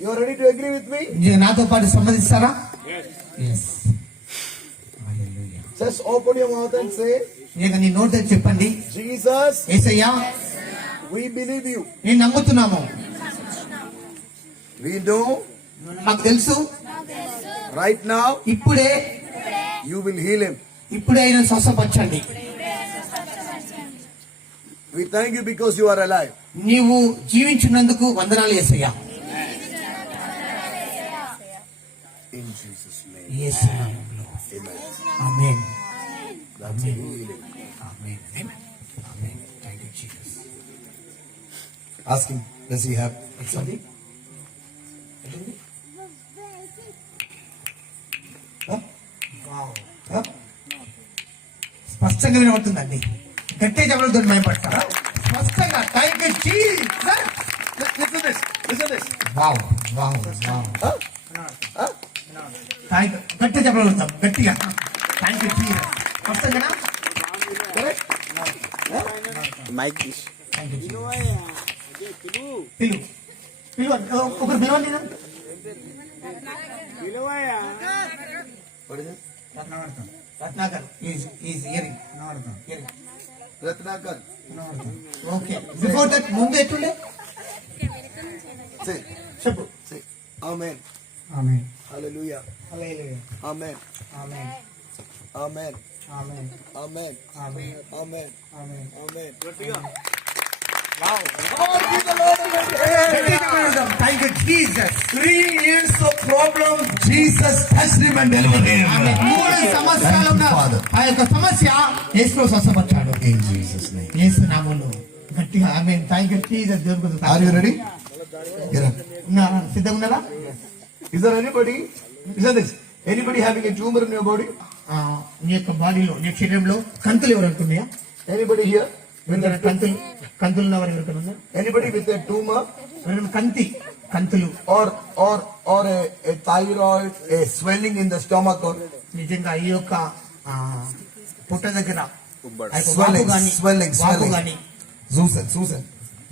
You are ready to agree with me? నిజంగా నాతో పాటు సమ్మతిస్తారా? Yes. Just open your mouth and say, నిజంగా నీ నోట్ దగ్గర చెప్పండి, Jesus, Yesayya we believe you. నేను నమ్ముతున్నాము. We know మాకు తెలుసు right now ఇప్పుడే you will heal him. ఇప్పుడే ఆయన స్వస్థపరచండి. We thank you because you are alive. నీవు జీవించినందుకు వందనాలు యేసయ్యా. In Jesus' name. యేసు నామములో. ఆమేన్. That's a healing. Amen. Amen. Thank you, Jesus. Ask him, does he have something? Huh? Huh? స్పష్టంగా వినబడుతుందండి. గట్టిగా చెప్పడంతో భయపడతారా? స్పష్టంగా. Thank you Jesus. Listen this. Listen this. Wow wow wow. Huh? Huh? Thank you. గట్టిగా చెప్పగలుగుతాం. గట్టిగా. Thank you Jesus. స్పష్టంగా. Correct? Mic. Thank you Jesus. పిలువు పిలువు పిలువు ఒకరు పిలవండి. పిలువయ్యా What is it? నడతాం రత్నాకర్ ఈజ్ హియరింగ్. నడతాం హియరింగ్. Ratnakar. నడతాం. ఓకే. బిఫోర్ దట్ ముందు ఎట్లుండే Say. చెప్పు. Say. Amen. ఆమె Hallelujah. హల్లెలూయా. Amen. ఆమేన్. Amen. ఆమేన్. Amen. ఆమేన్. Amen. ఆమేన్. Amen. గట్టిగా Thank you, Jesus. 3 years of problem, Jesus touched him and delivered him. ఆమె 3 సంవత్సరాలు ఉన్న ఆ యొక్క సమస్య యేసులో స్వస్థపరిచాడు. In Jesus' name. యేసు నామములో గట్టిగా ఆమేన్. Thank you Jesus. దేవునికి Are you ready? Get up. సిద్ధంగా ఉన్నారా? Is there anybody? Listen this. Anybody having a tumor in your body? నీ యొక్క బాడీలో, నీ శరీరంలో కంతులు ఎవరు అనుకున్నాయా? Anybody here? కంతులు ఉన్నవారు ఎవరికైనా ఉన్నారు? Anybody with a tumor ఎవరైనా కంతులు or a thyroid, a swelling in the stomach or నిజంగా ఈ యొక్క పుట్ట దగ్గర ఆ యొక్క swelling, వాపు గాని, swelling, వాపు swelling. గాని, Susan,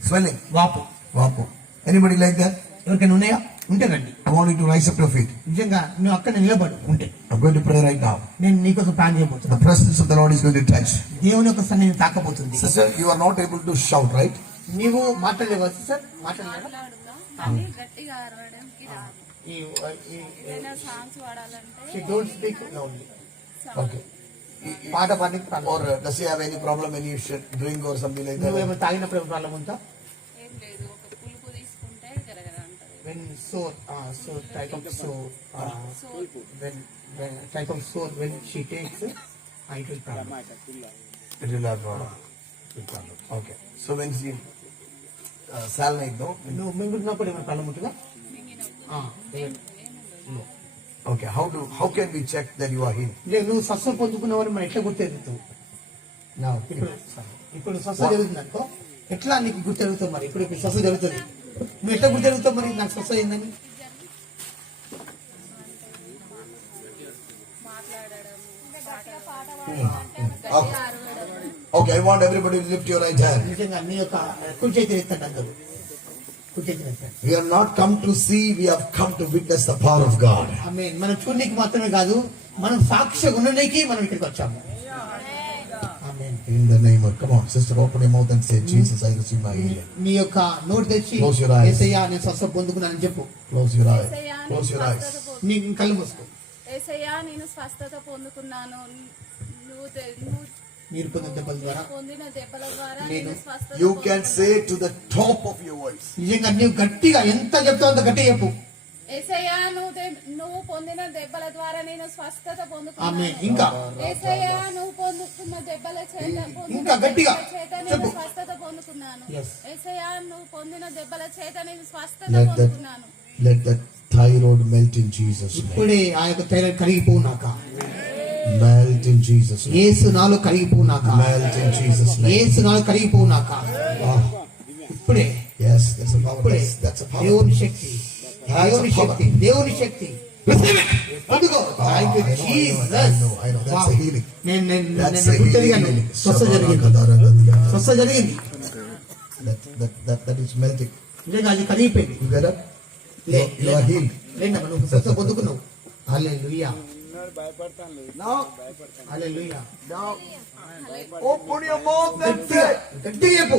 swelling. వాపు Anybody like that? ఎవరికైనా ఉన్నాయా? ఉంటేనండి. I want you to rise up to your feet. నిజంగా నువ్వు అక్కడ నిలబడు ఉంటే I'm going to pray right now. నేను నీకోసం plan The చేయబోతున్నా. presence of the Lord is going to touch. దేవుని యొక్క సన్నిధిని తాకబోతుంది. Sister, you are not able to shout, right? నీవు మాట్లాడలేవా సార్? మాట్లాడలేదా? కానీ గట్టిగా అరవడానికి రాదు. ఈ ఏదైనా సాంగ్స్ పాడాలంటే she don't speak loudly. Okay. పాట పాడడానికి problem. Or does he have any problem when you should drink or something like that? నువ్వేమో తాగినప్పుడు ప్రాబ్లం ఉందా? ఏం లేదు. ఒక పులుపు తీసుకుంటే గరగర అంటది. When type of when she takes it will problem. It will have problem. Okay. So when she salve, no? నువ్వు మింగుతున్నప్పుడు ఏమైనా ప్రాబ్లం ఉంటుందా? Okay. How can we check that you are healed? నువ్వు స్వస్థ పొందుకున్నావని మనం ఎట్లా గుర్తెరుగుతావు? ఇప్పుడు స్వస్థ జరుగుతుంది అనుకో, ఎట్లా నీకు గుర్తెరుగుతావు? మరి ఇప్పుడు స్వస్థ జరుగుతుంది, నువ్వు ఎట్లా గుర్తెరుగుతావు? మరి నాకు స్వస్థ అయిందని Okay. I want everybody to lift your right hand. నిజంగా నీ యొక్క కుడి చేతి ఎత్తండి అందరూ. కుడి చేతి ఎత్తండి. We have not come to see, we have come to witness the power of God. ఆమేన్. మనం చూడడానికి మాత్రమే కాదు, మనం సాక్ష్యం ఉండడానికి మనం ఇక్కడికి వచ్చాము. ఆమేన్. In the name of, come on, sister, open your mouth and say, Jesus, I receive my healing. నీ యొక్క నోటి తెచ్చి Close your eyes. యేసయ్యా నేను స్వస్థ పొందుకున్నానని చెప్పు. Close your eyes. Yesayya, Close నేను your eyes. స్వస్థత పొందు- నీ కళ్ళు మూసుకో. యేసయ్యా, నేను స్వస్థత పొందుకున్నాను. నువ్వు మీరు పొందిన దెబ్బల ద్వారా పొందిన దెబ్బల ద్వారా నేను- నేను స్వస్థత You can పొందుకున్నాను. say to the top of your voice. నిజంగా నీవు గట్టిగా ఎంత చెప్తావు అంత గట్టిగా చెప్పు. యేసయ్యా, నువ్వు పొందిన దెబ్బల ద్వారా నేను స్వస్థత ఆమేన్. పొందుకున్నాను. ఇంకా యేసయ్యా, నువ్వు పొందుకున్న దెబ్బల చేత ఇంకా గట్టిగా నేను చెప్పు. స్వస్థత పొందుకున్నాను. Yes. యేసయ్యా, నువ్వు పొందిన దెబ్బల చేత నేను స్వస్థత Let పొందుకున్నాను. that thyroid melt in Jesus' name. ఇప్పుడే ఆ యొక్క థైరాయిడ్ కరిగిపోవు నాక. Melt in Jesus' name. యేసు నాలో కరిగిపోవు నాక. Melt in Jesus' name. యేసు నాలో కరిగిపోవు నాక. ఇప్పుడే Yes, that's a power. ఇప్పుడే That's a power. దేవుని శక్తి, దేవుని శక్తి, దేవుని శక్తి. అందుకో. Thank you, Jesus. I know. That's a healing. నేను That's a గుర్తెరిగాను. healing. స్వస్థ జరిగింది, స్వస్థ జరిగింది. That is melting. నిజంగా అది కరిగిపోయింది. You get up? You are healed. లేదమ్మా, నువ్వు స్వస్థ పొందుకున్నావు. హల్లెలూయా, Now, hallelujah. open your mouth and గట్టిగా say, గట్టిగా చెప్పు.